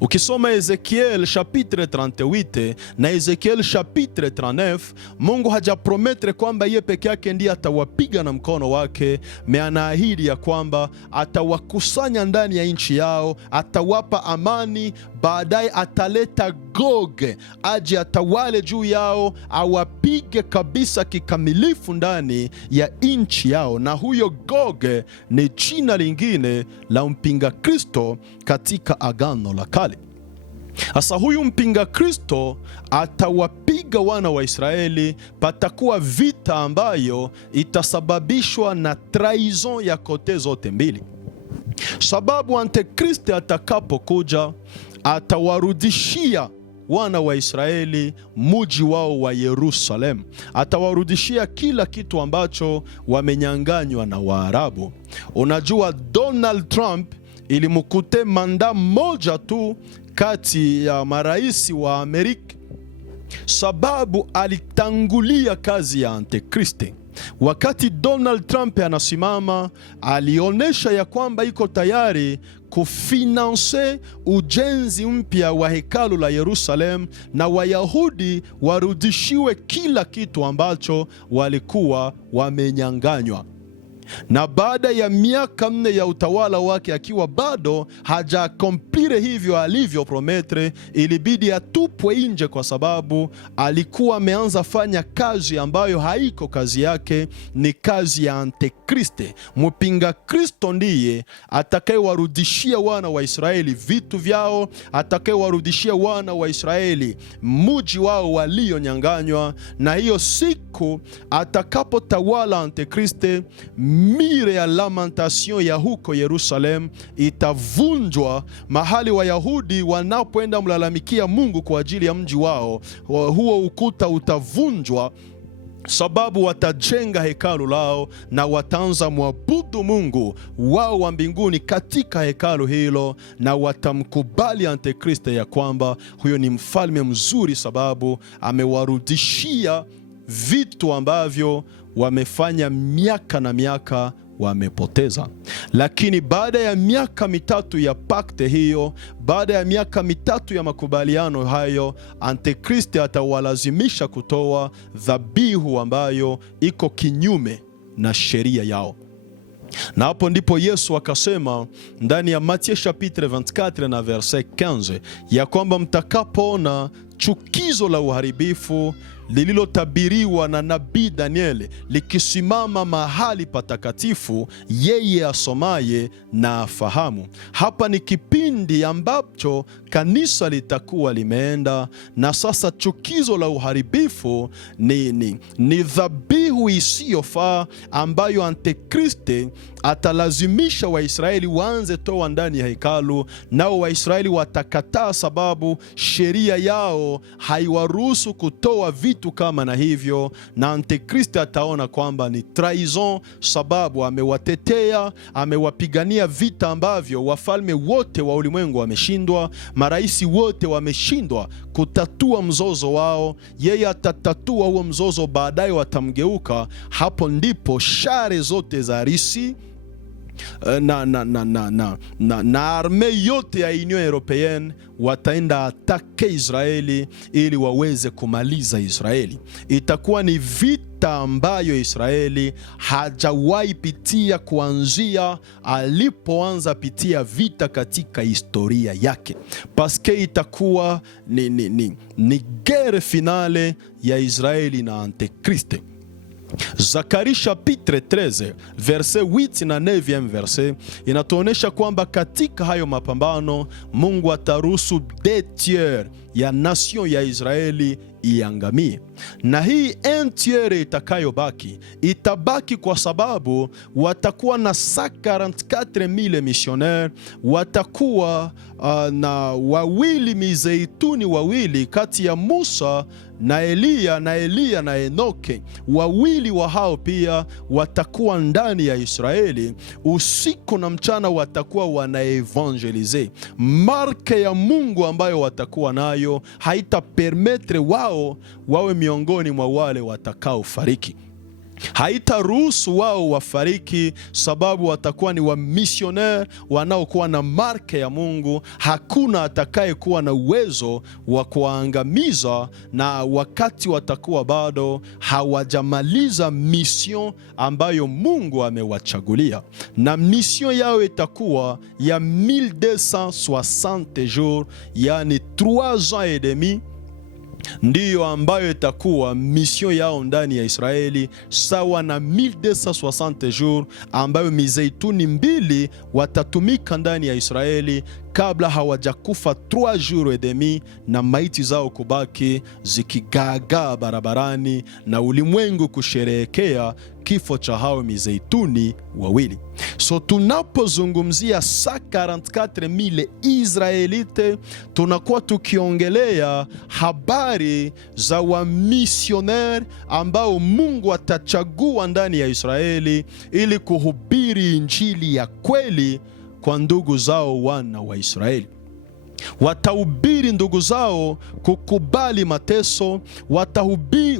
Ukisoma Ezekiel chapitre 38 na Ezekiel chapitre 39, Mungu hajaprometre kwamba yeye peke yake ndiye atawapiga na mkono wake, anaahidi ya kwamba atawakusanya ndani ya nchi yao, atawapa amani. Baadaye ataleta Gog aje atawale juu yao, awapige kabisa kikamilifu ndani ya nchi yao. Na huyo Gog ni jina lingine la mpinga Kristo katika Agano la Kale. Sasa huyu mpinga Kristo atawapiga wana wa Israeli. Patakuwa vita ambayo itasababishwa na trahison ya kote zote mbili, sababu Antikristo atakapokuja atawarudishia wana wa Israeli muji wao wa Yerusalem, atawarudishia kila kitu ambacho wamenyanganywa na Waarabu. Unajua, Donald Trump ilimkute manda moja tu kati ya marais wa Amerika, sababu alitangulia kazi ya Antikristo. Wakati Donald Trump anasimama, alionyesha ya kwamba iko tayari kufinanse ujenzi mpya wa hekalu la Yerusalem, na Wayahudi warudishiwe kila kitu ambacho walikuwa wamenyanganywa. Na baada ya miaka 4 ya utawala wake, akiwa bado hajakomplire hivyo alivyo prometre, ilibidi atupwe nje, kwa sababu alikuwa ameanza fanya kazi ambayo haiko kazi yake, ni kazi ya Antikristo. Mpinga Kristo ndiye atakayewarudishia wana wa Israeli vitu vyao, atakayewarudishia wana wa Israeli muji wao walionyanganywa. Na hiyo siku atakapotawala Antikristo, mire ya lamentation ya huko Yerusalem itavunjwa, mahali Wayahudi wanapoenda mlalamikia Mungu kwa ajili ya mji wao. Huo ukuta utavunjwa, sababu watajenga hekalu lao na wataanza mwabudu Mungu wao wa mbinguni katika hekalu hilo, na watamkubali Antikristo ya kwamba huyo ni mfalme mzuri, sababu amewarudishia vitu ambavyo wamefanya miaka na miaka wamepoteza. Lakini baada ya miaka 3 ya pakte hiyo, baada ya miaka 3 ya makubaliano hayo, Antikristo atawalazimisha kutoa dhabihu ambayo iko kinyume na sheria yao. Na hapo ndipo Yesu akasema ndani ya Matthieu chapitre 24 na verset 15 ya kwamba mtakapoona chukizo la uharibifu lililotabiriwa na nabii Danieli likisimama mahali patakatifu, yeye asomaye na afahamu. Hapa ni kipindi ambacho kanisa litakuwa limeenda, na sasa chukizo la uharibifu ni dhabihu isiyofaa ambayo Antikristo atalazimisha Waisraeli waanze toa ndani ya hekalu, nao Waisraeli watakataa, sababu sheria yao haiwaruhusu kutoa vitu vitu kama na hivyo, na Antikristo ataona kwamba ni trahison, sababu amewatetea, amewapigania vita ambavyo wafalme wote wa ulimwengu wameshindwa, maraisi wote wameshindwa kutatua mzozo wao. Yeye atatatua huo mzozo, baadaye watamgeuka. Hapo ndipo share zote za Risi na arme yote ya Union Europeenne wataenda atake Israeli ili waweze kumaliza Israeli. Itakuwa ni vita ambayo Israeli hajawahi pitia kuanzia alipoanza pitia vita katika historia yake, paske itakuwa ni guerre finale ya Israeli na Antikriste. Zakaria chapitre 13 verset 8 na 9 verset inatuonesha kwamba katika hayo mapambano Mungu ataruhusu 2/3 ya nation ya Israeli iangamie, na hii 1/3 itakayobaki itabaki kwa sababu watakuwa na 144,000 missionnaires, watakuwa na wawili mizeituni wawili kati ya Musa na Eliya na Enoke. Wawili wa hao pia watakuwa ndani ya Israeli, usiku na mchana watakuwa wanaevangelize. Marke ya Mungu ambayo watakuwa nayo haitapermetre wao wawe miongoni mwa wale watakao fariki. Haitaruhusu wao wafariki, sababu watakuwa ni wa missionaire wanaokuwa na marke ya Mungu. Hakuna atakaye kuwa na uwezo wa kuangamiza, na wakati watakuwa bado hawajamaliza mission ambayo Mungu amewachagulia. Na mission yao itakuwa ya 1260 jours, yani 3 ans et demi, ndiyo ambayo itakuwa mission yao ndani ya Israeli, sawa na 1260 jours ambayo mizeituni mbili watatumika ndani ya Israeli kabla hawajakufa 3 jours et demi, na maiti zao kubaki zikigagaa barabarani na ulimwengu kusherehekea kifo cha hao mizeituni wawili. So tunapozungumzia 144,000 Israelite, tunakuwa tukiongelea habari za wamisioneri ambao Mungu atachagua ndani ya Israeli ili kuhubiri injili ya kweli kwa ndugu zao wana wa Israeli. Watahubiri ndugu zao kukubali mateso,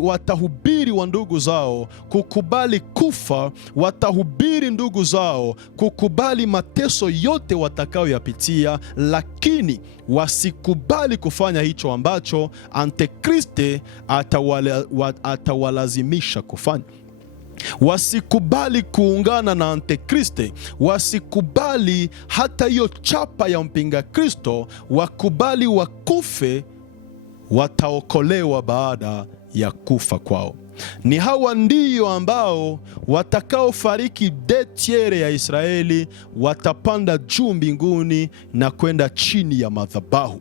watahubiri wa ndugu zao kukubali kufa, watahubiri ndugu zao kukubali mateso yote watakayoyapitia, lakini wasikubali kufanya hicho ambacho Antikriste atawalazimisha kufanya. Wasikubali kuungana na Antikriste, wasikubali hata hiyo chapa ya mpinga Kristo, wakubali wakufe, wataokolewa baada ya kufa kwao. Ni hawa ndio ambao watakaofariki 2/3 ya Israeli, watapanda juu mbinguni na kwenda chini ya madhabahu.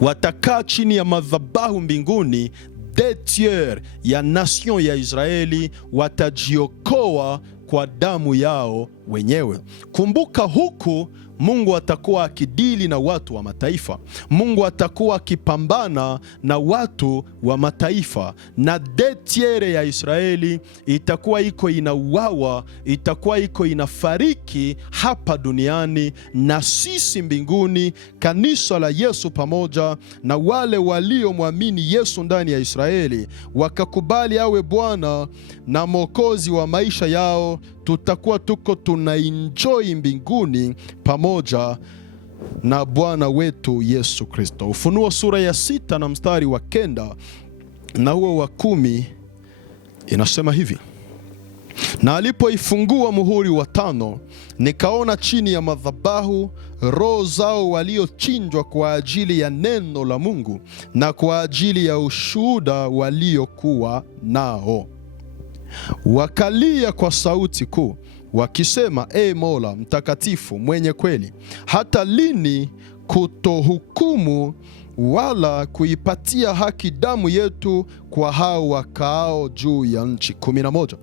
Watakaa chini ya madhabahu mbinguni. 2/3 ya nation ya Israeli watajiokoa kwa damu yao wenyewe. Kumbuka, huku Mungu atakuwa akidili na watu wa mataifa. Mungu atakuwa akipambana na watu wa mataifa, na 2/3 ya Israeli itakuwa iko inauawa, itakuwa iko inafariki hapa duniani, na sisi mbinguni, kanisa la Yesu pamoja na wale waliomwamini Yesu ndani ya Israeli wakakubali awe Bwana na Mwokozi wa maisha yao, tutakuwa tuko tunaenjoy mbinguni pamoja na Bwana wetu Yesu Kristo. Ufunuo sura ya 6 na mstari wa 9 na huo wa 10 inasema hivi: na alipoifungua muhuri wa 5, nikaona chini ya madhabahu roho zao waliochinjwa kwa ajili ya neno la Mungu na kwa ajili ya ushuhuda waliokuwa nao. Wakalia kwa sauti kuu wakisema, E Mola mtakatifu mwenye kweli, hata lini kutohukumu wala kuipatia haki damu yetu kwa hao wakaao juu ya nchi? 11.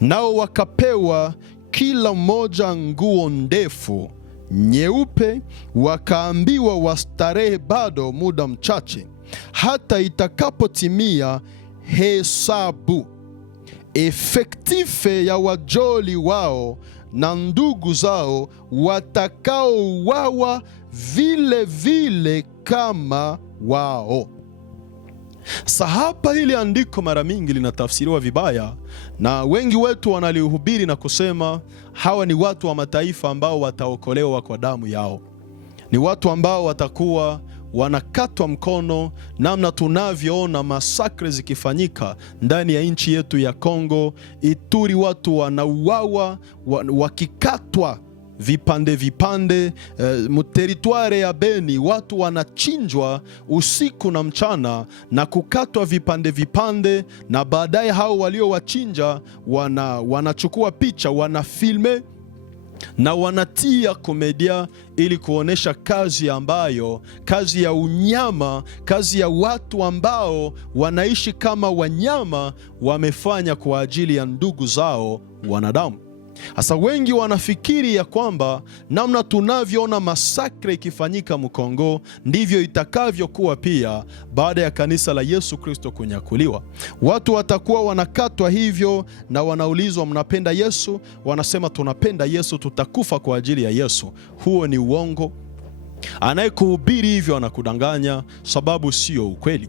Nao wakapewa kila mmoja nguo ndefu nyeupe, wakaambiwa wastarehe bado muda mchache, hata itakapotimia hesabu efektife ya wajoli wao na ndugu zao watakaouawa vile vile kama wao. Hapa hili andiko mara mingi linatafsiriwa vibaya, na wengi wetu wanalihubiri na kusema hawa ni watu wa mataifa ambao wataokolewa kwa damu yao. Ni watu ambao watakuwa wanakatwa mkono, namna tunavyoona masakre zikifanyika ndani ya nchi yetu ya Kongo, Ituri. Watu wanauawa wakikatwa vipande vipande. Muteritware ya Beni watu wanachinjwa usiku na mchana na kukatwa vipande vipande, na baadaye hao waliowachinja wanachukua picha, wanafilme na wanatia komedia ili kuonesha kazi ya unyama, kazi ya watu ambao wanaishi kama wanyama wamefanya kwa ajili ya ndugu zao wanadamu. Sasa wengi wanafikiri ya kwamba namna tunavyoona masakre ikifanyika Mkongo ndivyo itakavyokuwa pia baada ya kanisa la Yesu Kristo kunyakuliwa. Watu watakuwa wanakatwa hivyo na wanaulizwa, mnapenda Yesu? Wanasema tunapenda Yesu, tutakufa kwa ajili ya Yesu. Huo ni uongo. Anayekuhubiri hivyo anakudanganya, sababu sio ukweli.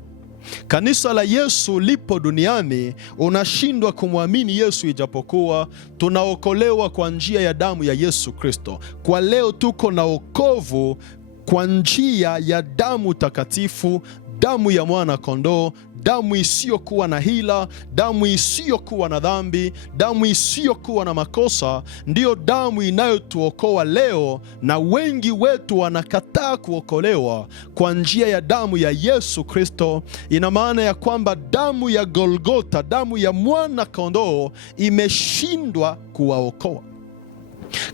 Kanisa la Yesu lipo duniani, unashindwa kumwamini Yesu ijapokuwa tunaokolewa kwa njia ya damu ya Yesu Kristo. Kwa leo tuko na wokovu kwa njia ya damu takatifu, damu ya mwana kondoo, damu isiyokuwa na hila, damu isiyokuwa na dhambi, damu isiyokuwa na makosa. Ndiyo damu inayotuokoa leo, na wengi wetu wanakataa kuokolewa kwa njia ya damu ya Yesu Kristo. Ina maana ya kwamba damu ya Golgotha, damu ya mwana kondoo imeshindwa kuwaokoa.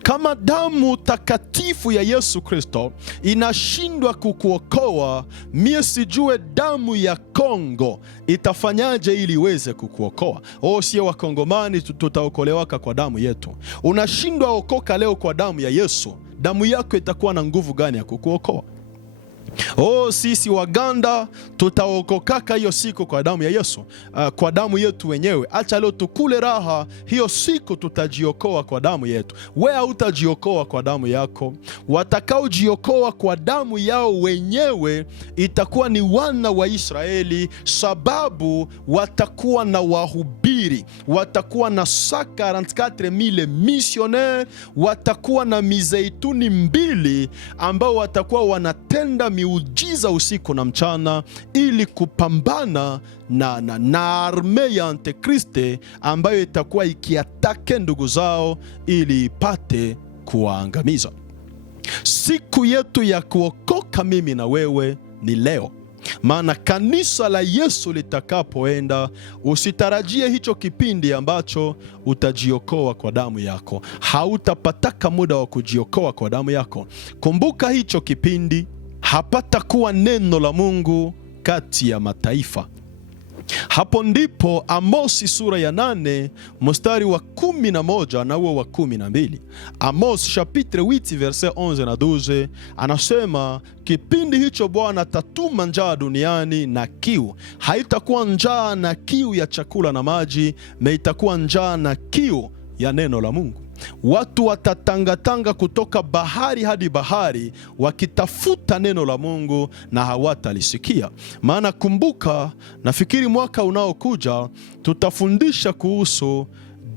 Kama damu takatifu ya Yesu Kristo inashindwa kukuokoa, mie sijue damu ya Kongo itafanyaje ili iweze kukuokoa. Sio wakongomani tutaokolewaka kwa damu yetu. Unashindwa okoka leo kwa damu ya Yesu, damu yako itakuwa na nguvu gani ya kukuokoa? Sisi Waganda tutaokokaka hiyo siku kwa damu ya Yesu, kwa damu yetu wenyewe. Acha leo tukule raha, hiyo siku tutajiokoa kwa damu yetu. Wewe hautajiokoa kwa damu yako. Watakaojiokoa kwa damu yao wenyewe itakuwa ni wana wa Israeli, sababu watakuwa na wahubiri, watakuwa na 44,000 missionnaires, watakuwa na mizeituni 2 ambao watakuwa wanatenda miujiza usiku na mchana ili kupambana na arme ya Antikriste ambayo itakuwa ikiatake ndugu zao ili ipate kuwaangamiza. Siku yetu ya kuokoka mimi na wewe ni leo. Maana kanisa la Yesu litakapoenda, usitarajie hicho kipindi ambacho utajiokoa kwa damu yako. Hautapataka muda wa kujiokoa kwa damu yako. Kumbuka hicho kipindi hapatakuwa neno la Mungu kati ya mataifa. Hapo ndipo Amosi sura ya 8 mstari wa 11 na huo wa 12. Amos chapitre 8 verset 11 na 12 anasema, kipindi hicho Bwana atatuma njaa duniani na kiu. Haitakuwa njaa na kiu ya chakula na maji, bali itakuwa njaa na kiu ya neno la Mungu. Watu watatangatanga kutoka bahari hadi bahari wakitafuta neno la Mungu na hawatalisikia. Maana kumbuka, nafikiri mwaka unaokuja tutafundisha kuhusu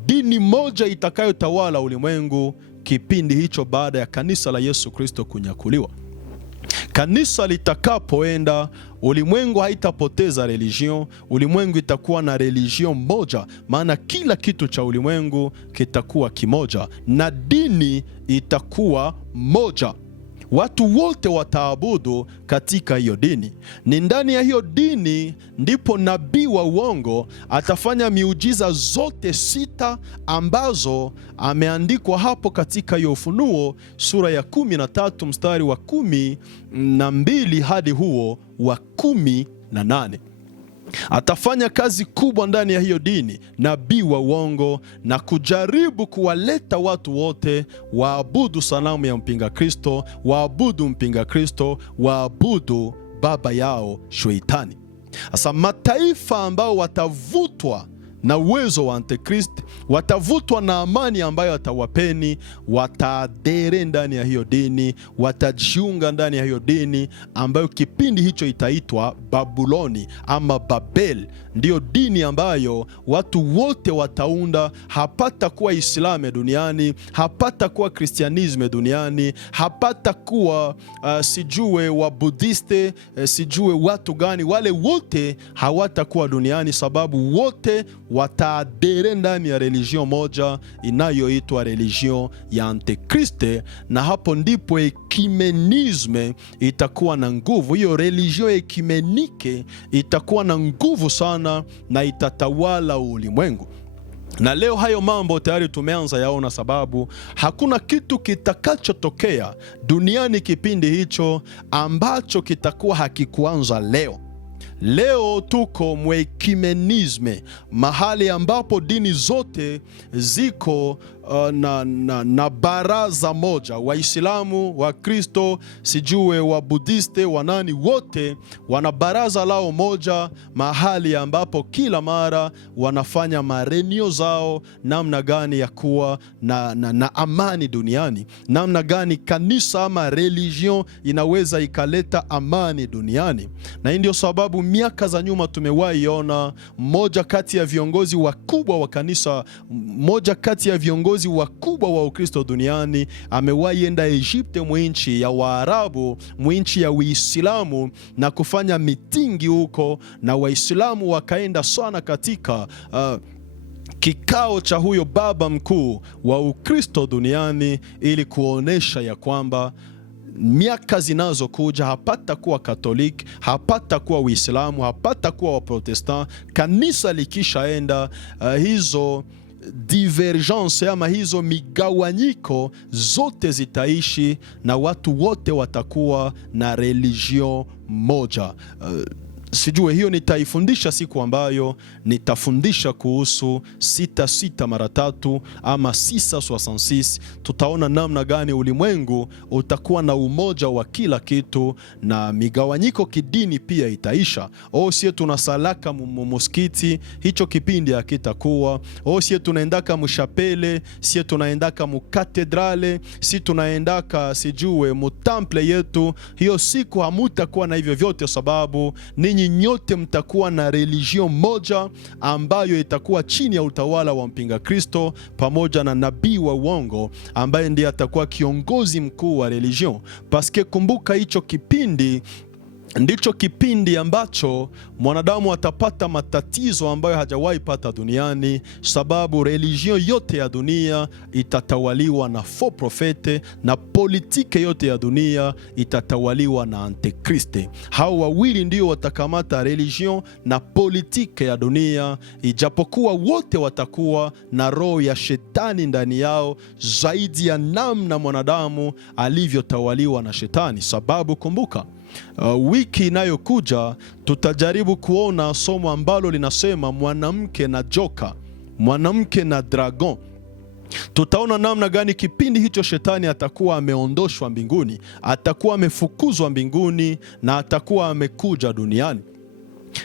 dini moja itakayotawala ulimwengu kipindi hicho baada ya kanisa la Yesu Kristo kunyakuliwa. Kanisa litakapoenda, ulimwengu haitapoteza religion. Ulimwengu itakuwa na religion moja, maana kila kitu cha ulimwengu kitakuwa kimoja na dini itakuwa moja. Watu wote wataabudu katika hiyo dini. Ni ndani ya hiyo dini ndipo nabii wa uongo atafanya miujiza zote 6 ambazo ameandikwa hapo katika hiyo Ufunuo sura ya 13 mstari wa 12 hadi huo wa 18. Atafanya kazi kubwa ndani ya hiyo dini, nabii wa uongo, na kujaribu kuwaleta watu wote waabudu sanamu ya mpinga Kristo, waabudu mpinga Kristo, waabudu baba yao Shetani. Sasa mataifa ambao watavutwa na uwezo wa Antikristo, watavutwa na amani ambayo atawapeni, wataadere ndani ya hiyo dini, watajiunga ndani ya hiyo dini ambayo kipindi hicho itaitwa Babuloni ama Babel. Ndiyo dini ambayo watu wote wataunda. Hapata kuwa Islamu duniani, hapata kuwa Kristianisme duniani, hapata kuwa sijue wa Budiste, sijue watu gani, wale wote hawatakuwa duniani, sababu wote wataadere ndani ya religion moja inayoitwa religion ya Antikriste, na hapo ndipo ekumenisme itakuwa na nguvu. Hiyo religion ekumenike itakuwa na nguvu sana na itatawala ulimwengu. Na leo hayo mambo tayari tumeanza yaona, sababu hakuna kitu kitakachotokea duniani kipindi hicho ambacho kitakuwa hakikuanza leo. Leo tuko mwekumenisme, mahali ambapo dini zote ziko na baraza moja. Waislamu, wa Kristo, sijue wa Budiste, wanani, wote wana baraza lao moja, mahali ambapo kila mara wanafanya marenio zao, namna gani ya kuwa na amani duniani, namna gani kanisa ama religion inaweza ikaleta amani duniani. Na hii ndio sababu miaka za nyuma tumewahi ona mmoja kati ya viongozi wakubwa wa kanisa, mmoja kati ya viongozi wakubwa wa Ukristo duniani amewahi enda Egypte, mwinchi ya Waarabu, mwinchi ya Uislamu, na kufanya mitingi huko, na Waislamu wakaenda sana katika kikao cha huyo baba mkuu wa Ukristo duniani, ili kuonesha ya kwamba miaka zinazokuja hapata kuwa Katoliki, hapata kuwa Uislamu, hapata kuwa Waprotestant. Kanisa likishaenda hizo divergence ama hizo migawanyiko zote zitaishi, na watu wote watakuwa na religion moja. Sijue hiyo nitaifundisha siku ambayo nitafundisha kuhusu 6 mara 3 ama 666. Tutaona namna gani ulimwengu utakuwa na umoja wa kila kitu, na migawanyiko kidini pia itaisha. Sie tunasalaka mumuskiti, hicho kipindi hakitakuwa. Sie tunaendaka mshapele, sie tunaendaka mukatedrale, si tunaendaka sijue mutample yetu, hiyo siku hamutakuwa na hivyo vyote, sababu ninyi nyote mtakuwa na religion moja ambayo itakuwa chini ya utawala wa mpinga Kristo pamoja na nabii wa uongo ambaye ndiye atakuwa kiongozi mkuu wa religion. Paske kumbuka, hicho kipindi ndicho kipindi ambacho mwanadamu atapata matatizo ambayo hajawahi pata duniani, sababu religion yote ya dunia itatawaliwa na faux profete, na politike yote ya dunia itatawaliwa na Antikriste. Hao wawili ndio watakamata religion na politike ya dunia, ijapokuwa wote watakuwa na roho ya Shetani ndani yao, zaidi ya namna mwanadamu alivyotawaliwa na Shetani. Sababu kumbuka, wiki inayokuja tutajaribu kuona somo ambalo linasema mwanamke na joka, mwanamke na dragon. Tutaona namna gani kipindi hicho Shetani atakuwa ameondoshwa mbinguni, atakuwa amefukuzwa mbinguni, na atakuwa amekuja duniani.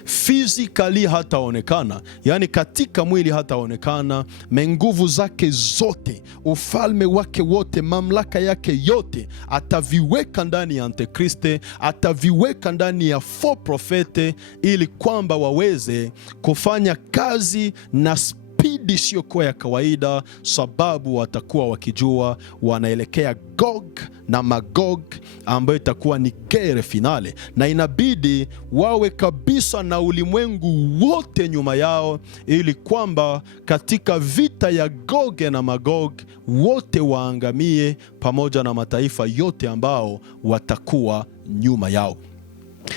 Physically hataonekana, yani katika mwili hataonekana, menguvu zake zote, ufalme wake wote, mamlaka yake yote ataviweka ndani ya Antikriste, ataviweka ndani ya faux profete, ili kwamba waweze kufanya kazi na spidi isiyokuwa ya kawaida, sababu watakuwa wakijua wanaelekea Gog na Magog, ambayo itakuwa ni guerre finale, na inabidi wawe kabisa na ulimwengu wote nyuma yao, ili kwamba katika vita ya Gog na Magog wote waangamie pamoja na mataifa yote ambao watakuwa nyuma yao.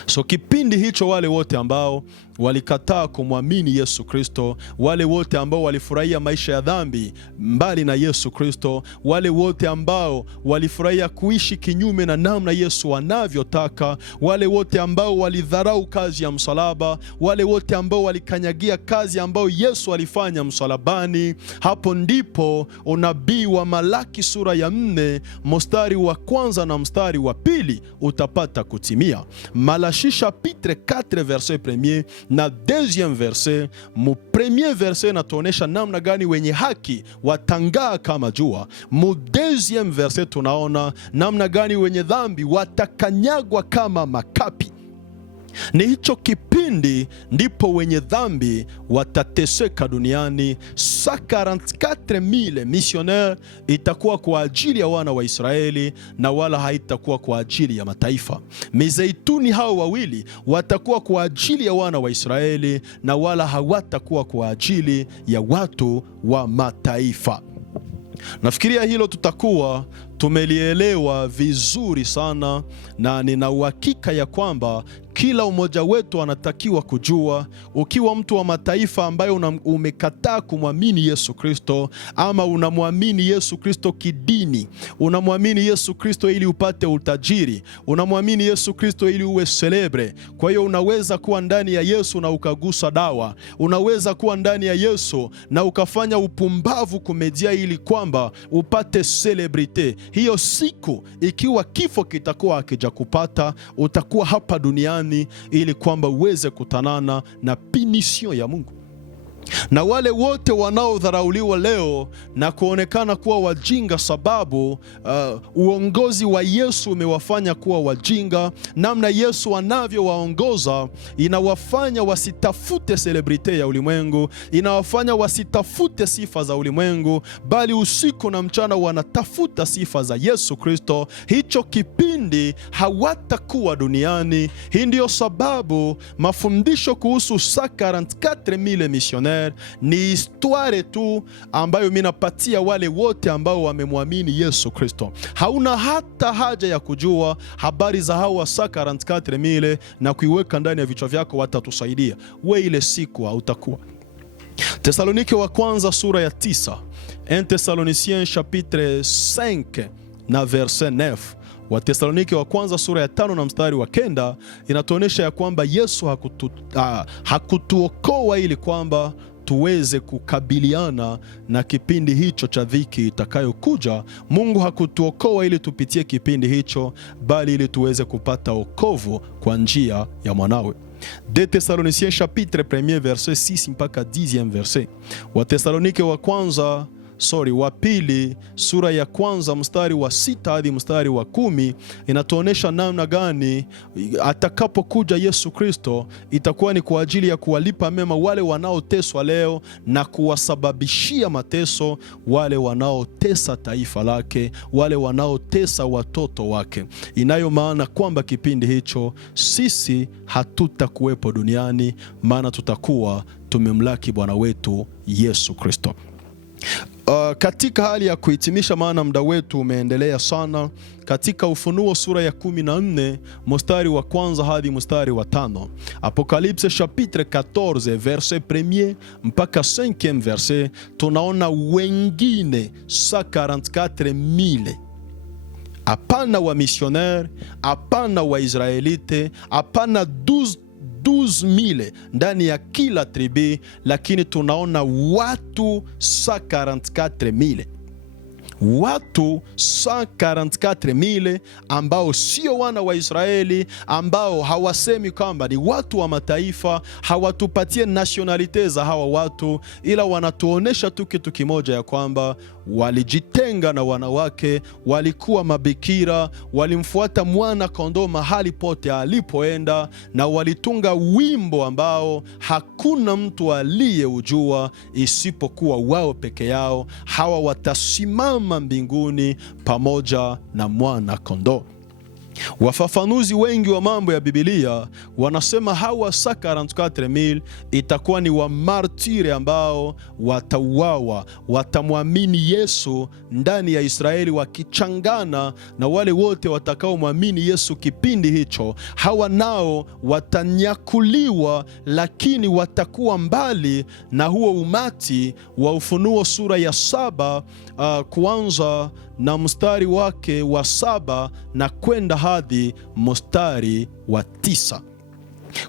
So kipindi hicho wale wote ambao walikataa kumwamini Yesu Kristo, wale wote ambao walifurahia maisha ya dhambi mbali na Yesu Kristo, wale wote ambao walifurahia kuishi kinyume na namna Yesu anavyotaka, wale wote ambao walidharau kazi ya msalaba, wale wote ambao walikanyagia kazi ambayo Yesu alifanya msalabani. Hapo ndipo unabii wa Malaki sura ya 4 mstari wa kwanza na mstari wa pili utapata kutimia. Malaki chapitre 4 verset 1 na 2e verset. Mu premier verset natuonesha namna gani wenye haki watangaa kama jua. Mu 2e verset tunaona namna gani wenye dhambi watakanyagwa kama makapi. Ni hicho kipindi ndipo wenye dhambi watateseka duniani. 144,000 missionnaires itakuwa kwa ajili ya wana wa Israeli na wala haitakuwa kwa ajili ya mataifa. Mizeituni hao wawili watakuwa kwa ajili ya wana wa Israeli na wala hawatakuwa kwa ajili ya watu wa mataifa. Nafikiria hilo tutakuwa tumelielewa vizuri sana, na nina uhakika ya kwamba kila mmoja wetu anatakiwa kujua, ukiwa mtu wa mataifa ambaye umekataa kumwamini Yesu Kristo, ama unamwamini Yesu Kristo kidini, unamwamini Yesu Kristo ili upate utajiri, unamwamini Yesu Kristo ili uwe celebre. Kwa hiyo unaweza kuwa ndani ya Yesu na ukagusa dawa, unaweza kuwa ndani ya Yesu na ukafanya upumbavu kumedia ili kwamba upate celebrite. Hiyo siku ikiwa kifo kitakuwa hakijakupata, utakuwa hapa duniani ili kwamba uweze kutanana na pinisio ya Mungu. Na wale wote wanaodharauliwa leo na kuonekana kuwa wajinga sababu uongozi wa Yesu umewafanya kuwa wajinga, namna Yesu anavyowaongoza inawafanya wasitafute celebrite ya ulimwengu, inawafanya wasitafute sifa za ulimwengu, bali usiku na mchana wanatafuta sifa za Yesu Kristo. Hicho kipindi hawatakuwa duniani. Hii ndio sababu mafundisho kuhusu 144,000 missionnaires ni histoire tu ambayo minapatia wale wote ambao wamemwamini Yesu Kristo. Hauna hata haja ya kujua habari za hawa 144,000 na kuiweka ndani ya vichwa vyako, watatusaidia. We ile siku hautakuwa. Tesalonike wa kwanza sura ya 9, 1 Thessaloniciens chapitre 5 na verset 9. Wa Tesalonike wa kwanza sura ya 5 na mstari wa 9 inatuonesha ya kwamba Yesu hakutuokoa ili kwamba tuweze kukabiliana na kipindi hicho cha dhiki itakayokuja. Mungu hakutuokoa ili tupitie kipindi hicho, bali ili tuweze kupata wokovu kwa njia ya mwanawe. 2 Thessaloniciens chapitre 1 verset 6 mpaka 10e verset. Wa pili sura ya kwanza mstari wa 6 hadi mstari wa 10 inatuonesha namna gani atakapokuja Yesu Kristo itakuwa ni kwa ajili ya kuwalipa mema wale wanaoteswa leo na kuwasababishia mateso wale wanaotesa taifa lake, wale wanaotesa watoto wake. Inayo maana kwamba kipindi hicho sisi hatutakuwepo duniani, maana tutakuwa tumemlaki Bwana wetu Yesu Kristo. Katika hali ya kuhitimisha, maana muda wetu umeendelea sana, katika Ufunuo sura ya 14 mstari wa kwanza hadi mstari wa 5, Apocalypse chapitre 14 verset 1 mpaka 5e verset, tunaona wengine 144,000. Hapana wa missionnaire, hapana wa Israelite, hapana 12,000 ndani ya kila tribi, lakini tunaona watu 144,000. Watu 144,000 ambao sio wana wa Israeli, ambao hawasemi kwamba ni watu wa mataifa, hawatupatie nationalite za hawa watu, ila wanatuonesha tu kitu kimoja, ya kwamba walijitenga na wanawake, walikuwa mabikira, walimfuata mwana kondoo mahali pote alipoenda, na walitunga wimbo ambao hakuna mtu aliyeujua isipokuwa wao peke yao. Hawa watasimama mbinguni pamoja na mwana kondoo. Wafafanuzi wengi wa mambo ya Biblia wanasema hawa 144,000 itakuwa ni wamartiri ambao watauawa, watamwamini Yesu ndani ya Israeli, wakichangana na wale wote watakaomwamini Yesu kipindi hicho. Hawa nao watanyakuliwa, lakini watakuwa mbali na huo umati wa Ufunuo sura ya 7 kuanza na mstari wake wa 7 na kwenda hadi mstari wa 9.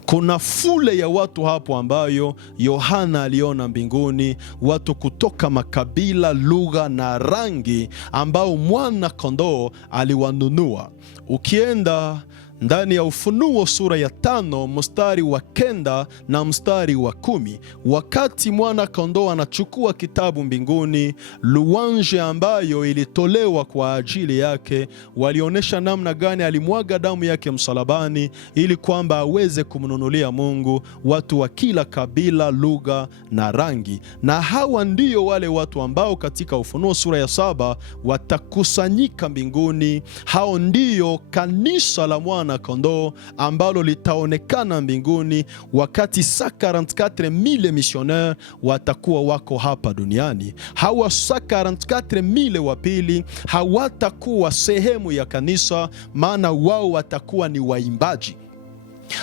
Kuna fule ya watu hapo ambayo Yohana aliona mbinguni, watu kutoka makabila, lugha na rangi ambao mwana kondoo aliwanunua. Ukienda ndani ya Ufunuo sura ya 5 mstari wa 9 na mstari wa 10, wakati mwana kondoo anachukua kitabu mbinguni, luanje ambayo ilitolewa kwa ajili yake, walionyesha namna gani alimwaga damu yake msalabani ili kwamba aweze kumnunulia Mungu watu wa kila kabila, lugha na rangi. Na hawa ndio wale watu ambao katika Ufunuo sura ya 7 watakusanyika mbinguni. Hao ndio kanisa la mwana kondoo ambalo litaonekana mbinguni wakati 144,000 missionnaires watakuwa wako hapa duniani. Hawa 144,000 wa pili hawatakuwa sehemu ya kanisa, maana wao watakuwa ni waimbaji.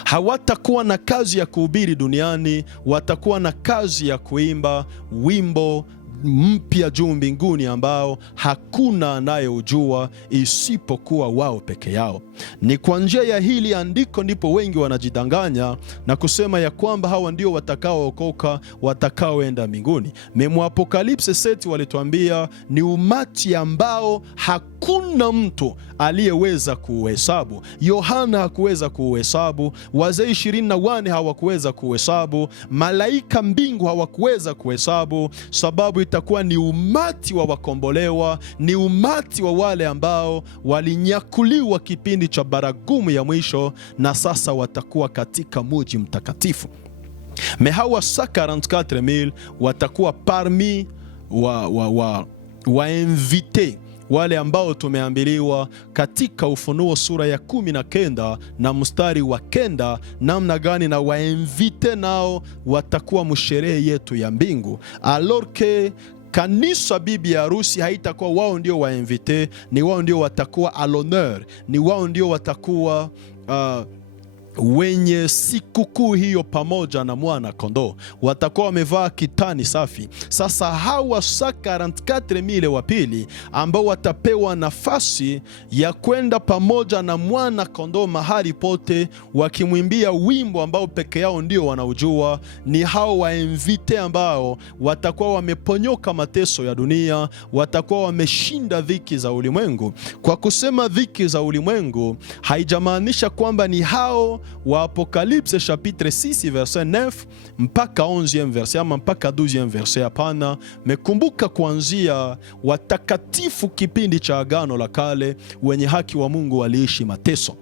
Hawatakuwa na kazi ya kuhubiri duniani, watakuwa na kazi ya kuimba wimbo mpya juu mbinguni ambao hakuna anayeujua isipokuwa wao peke yao. Ni kwa njia ya hili andiko ndipo wengi wanajidanganya na kusema ya kwamba hawa ndio watakaookoka, watakaoenda mbinguni. Memo Apokalipse 7 walituambia ni umati ambao hakuna mtu aliyeweza kuuhesabu. Yohana hakuweza kuuhesabu, wazee 24 hawakuweza kuuhesabu, malaika mbingu hawakuweza kuhesabu, sababu itakuwa ni umati wa wakombolewa, ni umati wa wale ambao walinyakuliwa kipindi cha baragumu ya mwisho, na sasa watakuwa katika mji mtakatifu. Hawa 144,000 watakuwa parmi wa invite, wale ambao tumeambiliwa katika Ufunuo sura ya 19 na mstari wa 9 namna gani na wainvite nao watakuwa msherehe yetu ya mbingu. Alors que kanisa bibi ya harusi haitakuwa wao ndio wainvite, ni wao ndio watakuwa à l'honneur, ni wao ndio watakuwa wenye sikukuu hiyo pamoja na mwana kondoo, watakuwa wamevaa kitani safi. Sasa hawa 144,000 wa pili ambao watapewa nafasi ya kwenda pamoja na mwana kondoo mahali pote, wakimwimbia wimbo ambao peke yao ndio wanaujua, ni hao wainvite ambao watakuwa wameponyoka mateso ya dunia, watakuwa wameshinda dhiki za ulimwengu. Kwa kusema dhiki za ulimwengu haijamaanisha kwamba ni hao wa Apokalipse chapitre 6 verset 9 mpaka 11e verset ama mpaka 12e verset. Hapana, mekumbuka kuanzia watakatifu kipindi cha Agano la Kale, wenye haki wa Mungu waliishi mateso.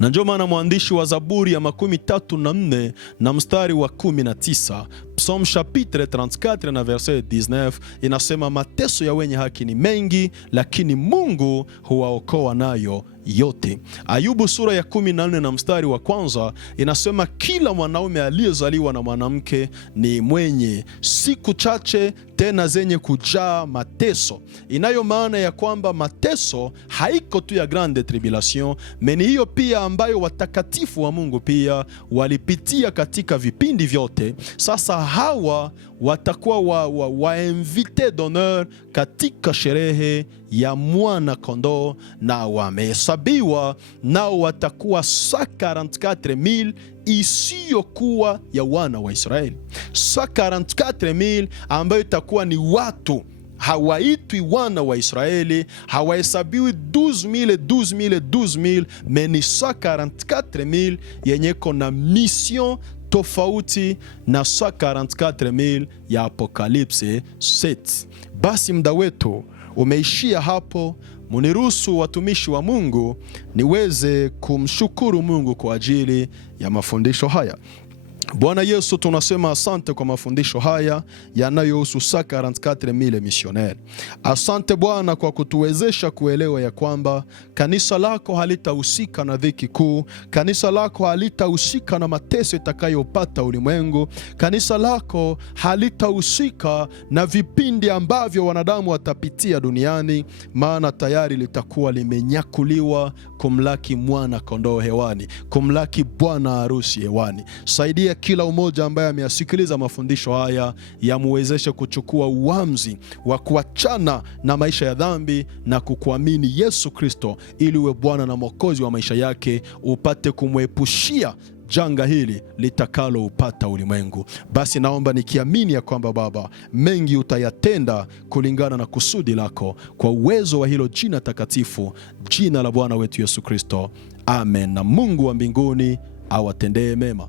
Na ndio maana mwandishi wa Zaburi ya 34 na mstari wa 19, Psalm chapitre 34 na verset 19 inasema, mateso ya wenye haki ni mengi, lakini Mungu huwaokoa nayo yote. Ayubu sura ya 14 na mstari wa 1 inasema, kila mwanaume aliyezaliwa na mwanamke ni mwenye siku chache tena zenye kujaa mateso. Inayo maana ya kwamba mateso haiko tu ya grande tribulation, meni hiyo pia ambayo watakatifu wa Mungu pia walipitia katika vipindi vyote. Sasa hawa watakuwa wa invité d'honneur katika sherehe ya mwana kondoo, na wamehesabiwa nao watakuwa 144,000 isiyokuwa ya wana wa Israeli. 144,000 ambayo itakuwa ni watu hawaitwi wana wa Israeli, hawahesabiwi 12,000 meni 144,000 yenye kona mission tofauti na 144,000 ya Apokalipse 7. Basi muda wetu umeishia hapo. Muniruhusu watumishi wa Mungu niweze kumshukuru Mungu kwa ajili ya mafundisho haya. Bwana Yesu, tunasema asante kwa mafundisho haya yanayohusu 144,000 missionnaires. Asante Bwana kwa kutuwezesha kuelewa ya kwamba kanisa lako halitahusika na dhiki kuu, kanisa lako halitahusika na mateso itakayopata ulimwengu, kanisa lako halitahusika na vipindi ambavyo wanadamu watapitia duniani, maana tayari litakuwa limenyakuliwa kumlaki mwana kondoo hewani, kumlaki bwana harusi hewani. Saidia kila umoja ambaye ameyasikiliza mafundisho haya, yamuwezeshe kuchukua uamuzi wa kuachana na maisha ya dhambi na kukuamini Yesu Kristo, ili uwe Bwana na Mwokozi wa maisha yake, upate kumwepushia janga hili litakalo upata ulimwengu. Basi naomba nikiamini ya kwamba Baba, mengi utayatenda kulingana na kusudi lako, kwa uwezo wa hilo jina takatifu, jina la Bwana wetu Yesu Kristo. Amen. Na Mungu wa mbinguni awatendee mema.